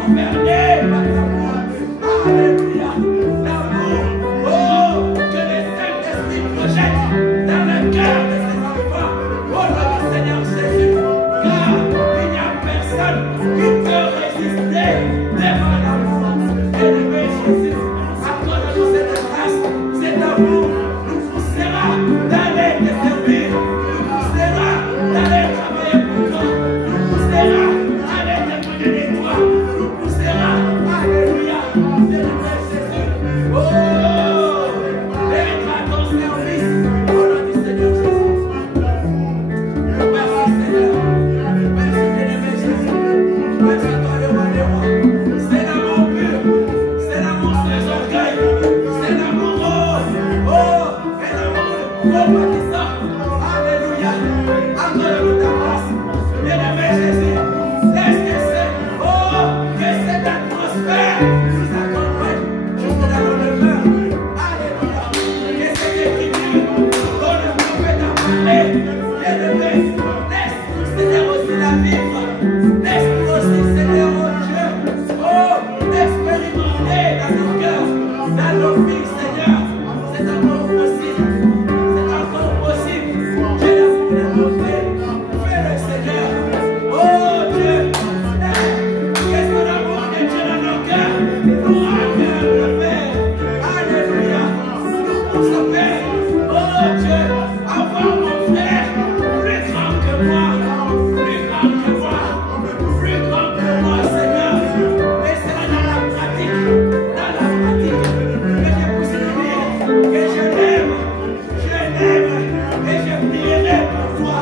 Gouvernée par l'amour. Alléluia. L'amour. Oh, que le Saint-Esprit projette dans le cœur de ses enfants. Au nom du Seigneur Jésus. Car il n'y a personne qui peut résister devant l'amour. Bien-aimé Jésus, accorde-nous cette grâce, cet amour nous poussera d'aller te servir, nous poussera d'aller travailler pour toi, nous poussera d'aller témoigner de toi, nous poussera, alléluia, bien-aimé Jésus, oh, d'être à ton service, au nom du Seigneur Jésus. Merci Seigneur, merci bien-aimé Jésus, merci toi le roi des rois. C'est l'amour pur, c'est l'amour sans orgueil, c'est l'amour un amour compatissant. Alléluia, accorde-nous ta grâce, bien-aimé Jésus. Laisse que cette atmosphère nous accompagne jusque dans nos demeures. Alléluia, que cette écriture dont le prophète a parlé, bien-aimé, laisse-nous Seigneur aussi la vivre, laisse-nous aussi Seigneur oh Dieu, oh, expérimenter dans nos cœurs, dans nos vies Seigneur, c'est encore possible, c'est encore possible, Dieu l'a voulu montrer, fais-le Seigneur, oh Dieu, qu'est-ce que l'amour de Dieu dans nos cœurs, nous ramène le Père, alléluia, nous pousse au Père, oh Dieu, avoir mon frère, plus grand que moi, plus grand que moi, plus grand que moi Seigneur, mais c'est là dans la pratique, que je puisse lui dire que je l'aime, et je prierai pour toi,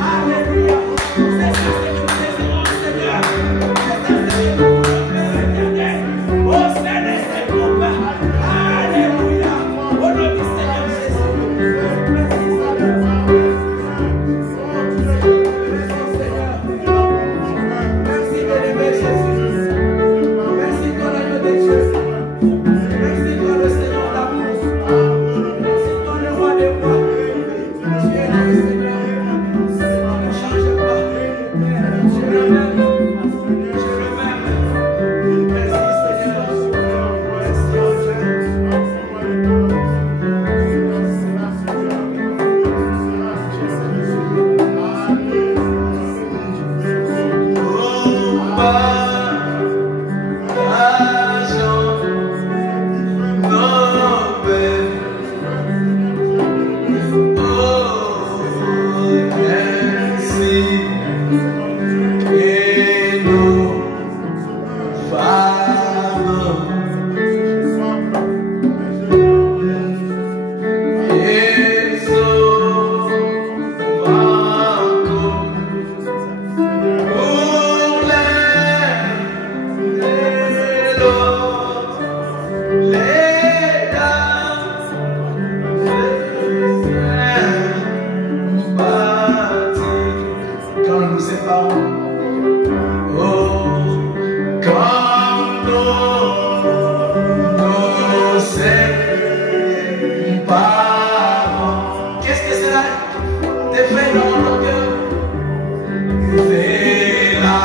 alléluia, c'est ça que nous désirons Seigneur, c'est ça que nous voulons Père éternel, au sein de ce groupe, alléluia, au nom du Seigneur Jésus, merci Seigneur, merci bien-aimé Jésus, merci toi l'agneau de Dieu, merci toi le Seigneur d'amour, merci toi le roi des rois, tu es le Seigneur, tu ne changes pas, je le m'aime, merci Seigneur, merci enfin. Quand nous nous séparons, oh, quand nous séparons, qu'est-ce que cela te fait dans notre cœur? C'est là,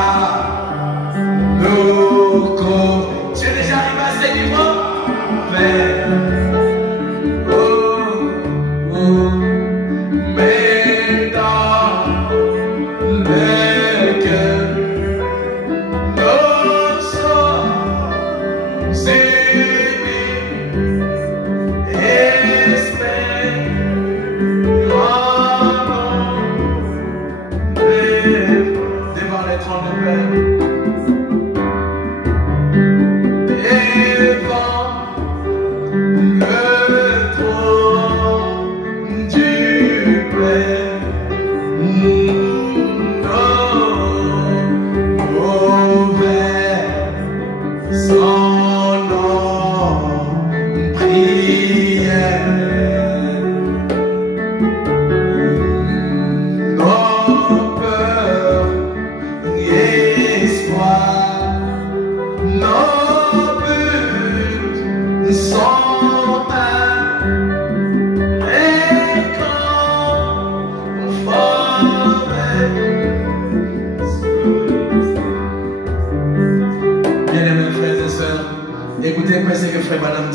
nous, tu es déjà arrivé à ce niveau, mais Oh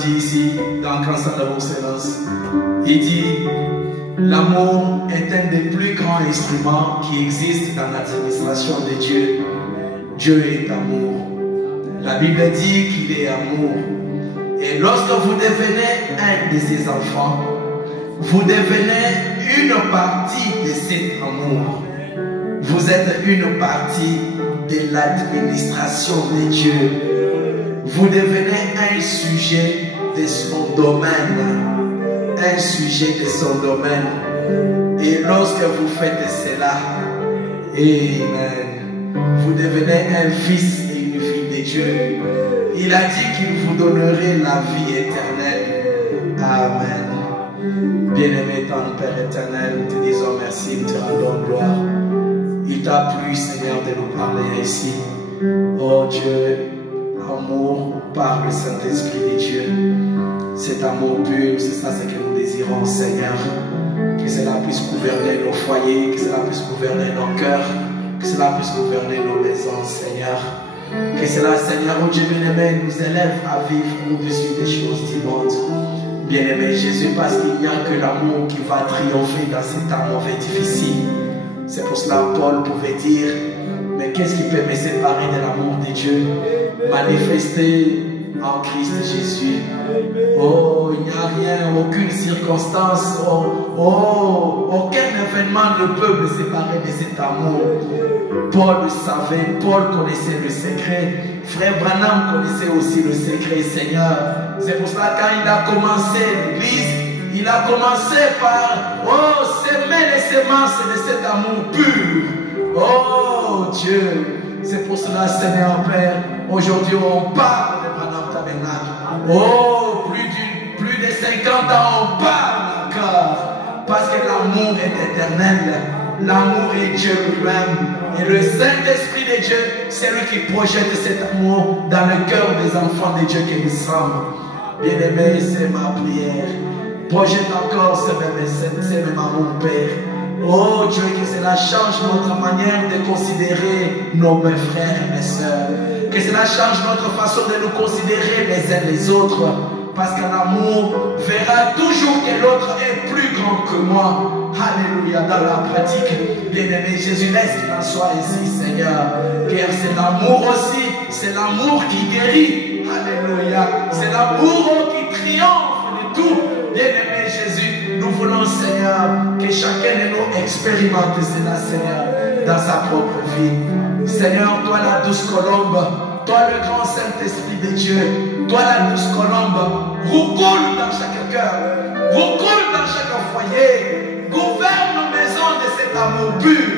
dit ici dans Cancer d'amour silence. Il dit, l'amour est un des plus grands instruments qui existent dans l'administration de Dieu. Dieu est amour. La Bible dit qu'il est amour. Et lorsque vous devenez un de ses enfants, vous devenez une partie de cet amour. Vous êtes une partie de l'administration de Dieu. Vous devenez un sujet de son domaine. Un sujet de son domaine. Et lorsque vous faites cela, amen, vous devenez un fils et une fille de Dieu. Il a dit qu'il vous donnerait la vie éternelle. Amen. Bien-aimé ton Père éternel, nous te disons merci, nous te rendons gloire. Il t'a plu, Seigneur, de nous parler ici. Oh Dieu, amour par le Saint-Esprit de Dieu. Cet amour pur, c'est ça ce que nous désirons, Seigneur. Que cela puisse gouverner nos foyers, que cela puisse gouverner nos cœurs, que cela puisse gouverner nos maisons, Seigneur. Que cela, Seigneur, oh Dieu bien-aimé, nous élève à vivre au-dessus des choses du monde. Bien-aimé Jésus, parce qu'il n'y a que l'amour qui va triompher dans ces temps mauvais difficiles. C'est pour cela que Paul pouvait dire, mais qu'est-ce qui peut me séparer de l'amour de Dieu manifesté en Christ Jésus? Oh, il n'y a rien, aucune circonstance, aucun événement ne peut me séparer de cet amour. Paul le savait, Paul connaissait le secret. Frère Branham connaissait aussi le secret, Seigneur. C'est pour cela quand il a commencé l'église, il a commencé par semer les semences de cet amour pur. Oh Dieu, c'est pour cela, Seigneur Père, aujourd'hui on parle de Branham Tabernacle. Oh, plus de 50 ans on parle encore. Parce que l'amour est éternel. L'amour est Dieu lui-même. Et le Saint-Esprit de Dieu, c'est lui qui projette cet amour dans le cœur des enfants de Dieu que nous sommes. Bien-aimé, c'est ma prière. Projette encore ce même amour, Père. Oh Dieu, que cela change notre manière de considérer nos frères et mes sœurs. Que cela change notre façon de nous considérer les uns les autres. Parce qu'un amour verra toujours que l'autre est plus grand que moi. Alléluia, dans la pratique. Bien-aimé Jésus, laisse qu'il en soit ici, Seigneur. Car c'est l'amour aussi, c'est l'amour qui guérit. Alléluia, c'est l'amour qui triomphe de tout. Bien-aimé Jésus, nous voulons, Seigneur, que chacun de nous expérimente cela, Seigneur, dans sa propre vie. Seigneur, toi la douce colombe, toi le grand Saint-Esprit de Dieu, toi la douce colombe, roucoule dans chaque cœur, roucoule dans chaque foyer, gouverne nos maisons de cet amour pur,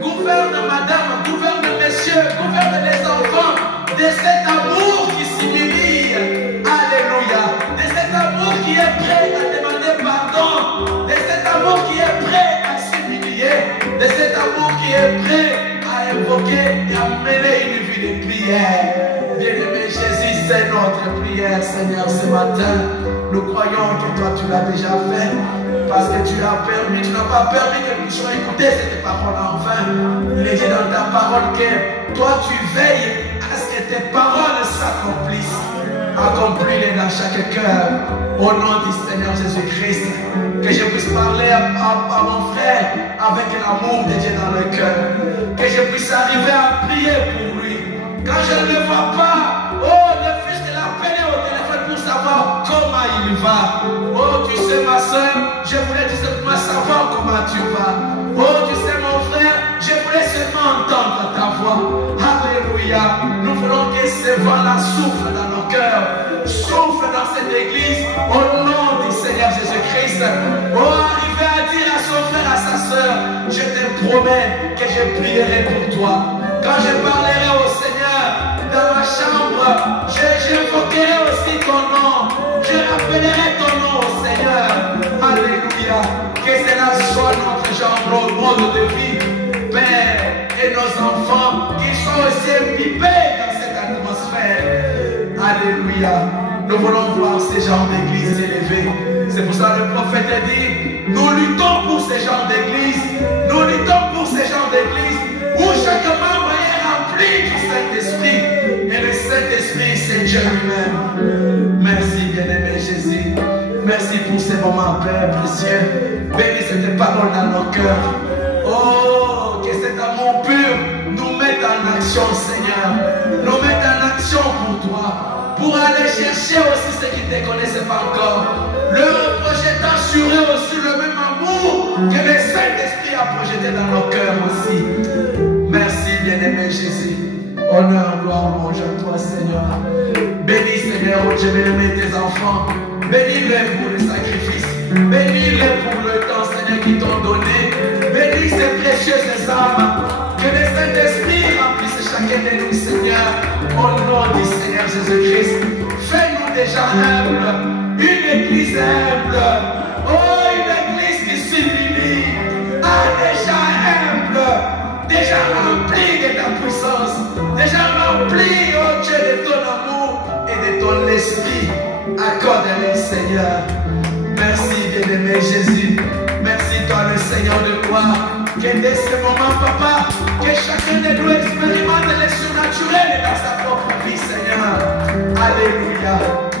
gouverne madame, gouverne messieurs, gouverne les enfants de cet amour qui s'humilie, alléluia, de cet amour qui est prêt à demander pardon, de cet amour qui est prêt à s'humilier, de cet amour qui est prêt à invoquer et à mener une vie de prière. Bien-aimé Jésus, c'est notre prière, Seigneur, ce matin. Nous croyons que toi, tu l'as déjà fait. Parce que tu l'as permis, tu n'as pas permis que nous puissions écouter cette parole en vain. Il est dit dans ta parole que toi, tu veilles à ce que tes paroles s'accomplissent. Accomplis-les dans chaque cœur. Au nom du Seigneur Jésus-Christ. Que je puisse parler à mon frère avec l'amour de Dieu dans le cœur. Que je puisse arriver à prier pour lui. Quand je ne le vois pas, ne fût-ce que l'appeler au téléphone pour savoir comment il va. Oh, tu sais ma soeur, je voulais tout simplement savoir comment tu vas. Oh, tu sais mon frère, je voulais seulement entendre ta voix. Alléluia. Nous voulons que ce vent-là souffle dans nos cœurs, souffle dans cette église, au nom du Seigneur Jésus-Christ. Oh, arriver à dire à son frère, à sa soeur, je te promets que je prierai pour toi. Quand je parlerai au Seigneur dans ma chambre, j'invoquerai aussi ton nom. Je rappellerai ton nom au Seigneur. Alléluia. Que cela soit notre genre au mode de vie, Père, et nos enfants qui sont aussi imbibés dans cette atmosphère. Alléluia. Nous voulons voir ces genres d'église s'élever. C'est pour ça que le prophète a dit, nous luttons pour ces genres d'église. Nous luttons pour ces genres d'église où chaque membre est rempli du Saint-Esprit. Et le Saint-Esprit, c'est Dieu lui-même. Merci, bien-aimé toi, Père précieux. Bénis cette parole dans nos cœurs. Oh, que cet amour pur nous mette en action, Seigneur. Nous mette en action pour toi. Pour aller chercher aussi ceux qui ne te connaissaient pas encore. Leur projetant sur eux aussi le même amour que le Saint-Esprit a projeté dans nos cœurs aussi. Merci, bien-aimé Jésus. Honneur, gloire, louange à toi, Seigneur. Bénis, Seigneur, oh Dieu, bénis tes enfants. Bénis-les pour le sacrifice. Bénis-les pour le temps, Seigneur, qu'ils t'ont donné. Bénis ces précieuses âmes. Que le Saint-Esprit remplisse chacun de nous, Seigneur. Au nom du Seigneur Jésus-Christ. Fais-nous déjà humbles. Une église humble. Oh, une église qui s'humilie. Ah, déjà humble. Déjà remplie de ta puissance. Déjà remplie, oh Dieu, de ton amour et de ton esprit. Accorde-les, Seigneur. Merci, bien-aimé Jésus. Merci, toi, le Seigneur de gloire. Que dès ce moment, Papa, que chacun de nous expérimente le surnaturel dans sa propre vie, Seigneur. Alléluia.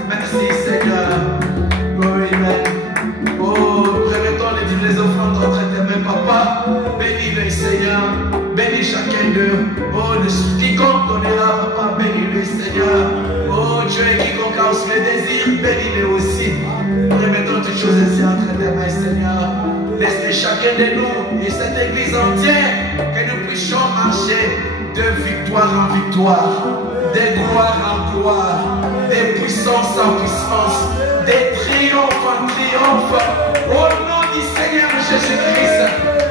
Merci, Seigneur. Oh, amen. Oh, remettons les offrandes entre tes mains, Papa. Bénis le Seigneur. Bénis chacun d'eux. Oh, quiconque donnera, Papa, bénis le Seigneur. Oh, Dieu, quiconque a aussi le désir, bénis-le aussi. Remettons toutes choses ici entre tes mains, Seigneur. Laisse chacun de nous et cette église entière que nous puissions marcher de victoire en victoire, de gloire en gloire, de puissance en puissance, de triomphe en triomphe. Au nom du Seigneur Jésus-Christ,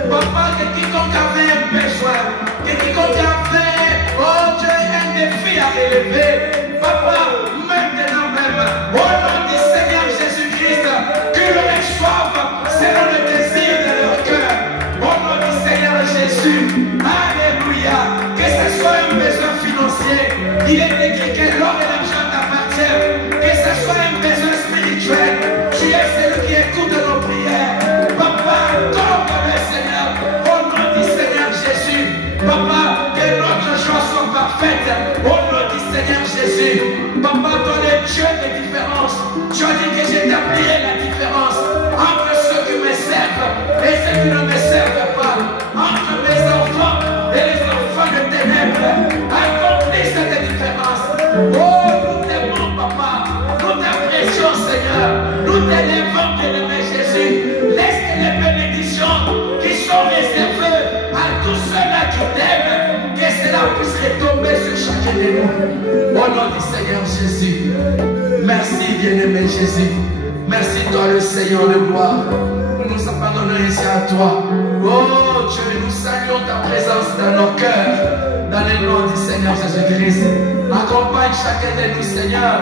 Papa, que quiconque avait un besoin, que quiconque avait, oh Dieu, un défi à relever, Papa, maintenant même, au nom du Seigneur Jésus-Christ, que le reçoivent selon le désir de leur cœur. Au nom du Seigneur Jésus, alléluia. Que ce soit un besoin financier, il est écrit que l'or et l'argent t'appartiennent. Que ce soit un besoin spirituel, tu es celui qui écoute nos prières. Papa, accorde-le, Seigneur, au nom du Seigneur Jésus. Papa, que notre joie soit parfaite. Au nom du Seigneur Jésus. Papa, toi le Dieu de différence. Tu as dit que j'établirai la différence entre ceux qui me servent et ceux qui ne me servent pas. Entre mes enfants et les enfants de ténèbres. Accomplis cette différence. Oh, nous t'aimons, Papa. Nous t'apprécions, Seigneur. Nous t'élèvons, bien-aimé Jésus. Laisse que les bénédictions qui sont réservées à tous ceux-là qui t'aiment, que cela puisse retomber sur chacun de nous. Au nom du Seigneur Jésus. Merci, bien-aimé Jésus. Merci, toi, le Seigneur de gloire. Nous nous abandonnons ici à toi. Oh Dieu, nous saluons ta présence dans nos cœurs. Dans le nom du Seigneur Jésus-Christ. Accompagne chacun de nous, Seigneur.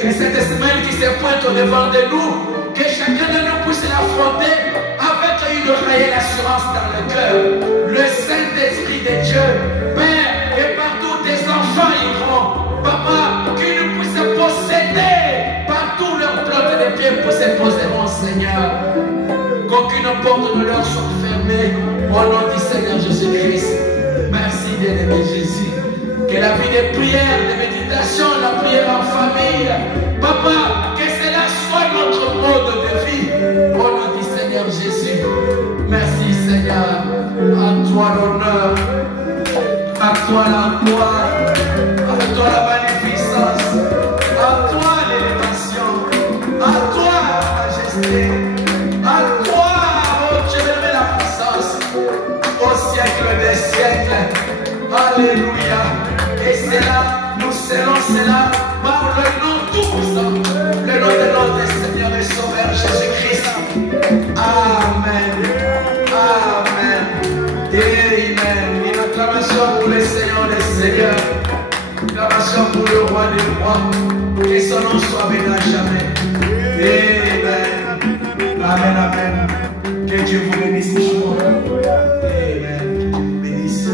Que cette semaine qui se pointe au devant de nous, que chacun de nous puisse l'affronter avec une réelle assurance dans le cœur. Le Saint-Esprit de Dieu, Père, et partout tes enfants iront. Papa, qu'ils nous puissent posséder partout leur plante de pieds pour se poseront, Seigneur. Qu'aucune porte ne leur soit fermée au nom du Seigneur Jésus-Christ. Merci, bien-aimé Jésus. Que la vie de prière, de méditation, la prière en famille, Papa, que cela soit notre mode de vie au nom du Seigneur Jésus. Merci, Seigneur. À toi l'honneur, à toi la gloire, à toi la magnificence, à toi l'élévation, à toi la majesté, à toi, oh Dieu, la puissance, au siècle des siècles. Alléluia. Et c'est là, nous serons cela par le nom tout-puissant, le nom de notre Seigneur et Sauveur Jésus-Christ. Amen. Amen. Amen. Une acclamation pour le Seigneur des Seigneurs. Une acclamation pour le Roi des Rois. Que son nom soit béni à jamais. Amen. Amen. Amen. Que Dieu vous bénisse. Amen. Bénisse.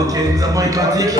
Ok, nous avons un cantique.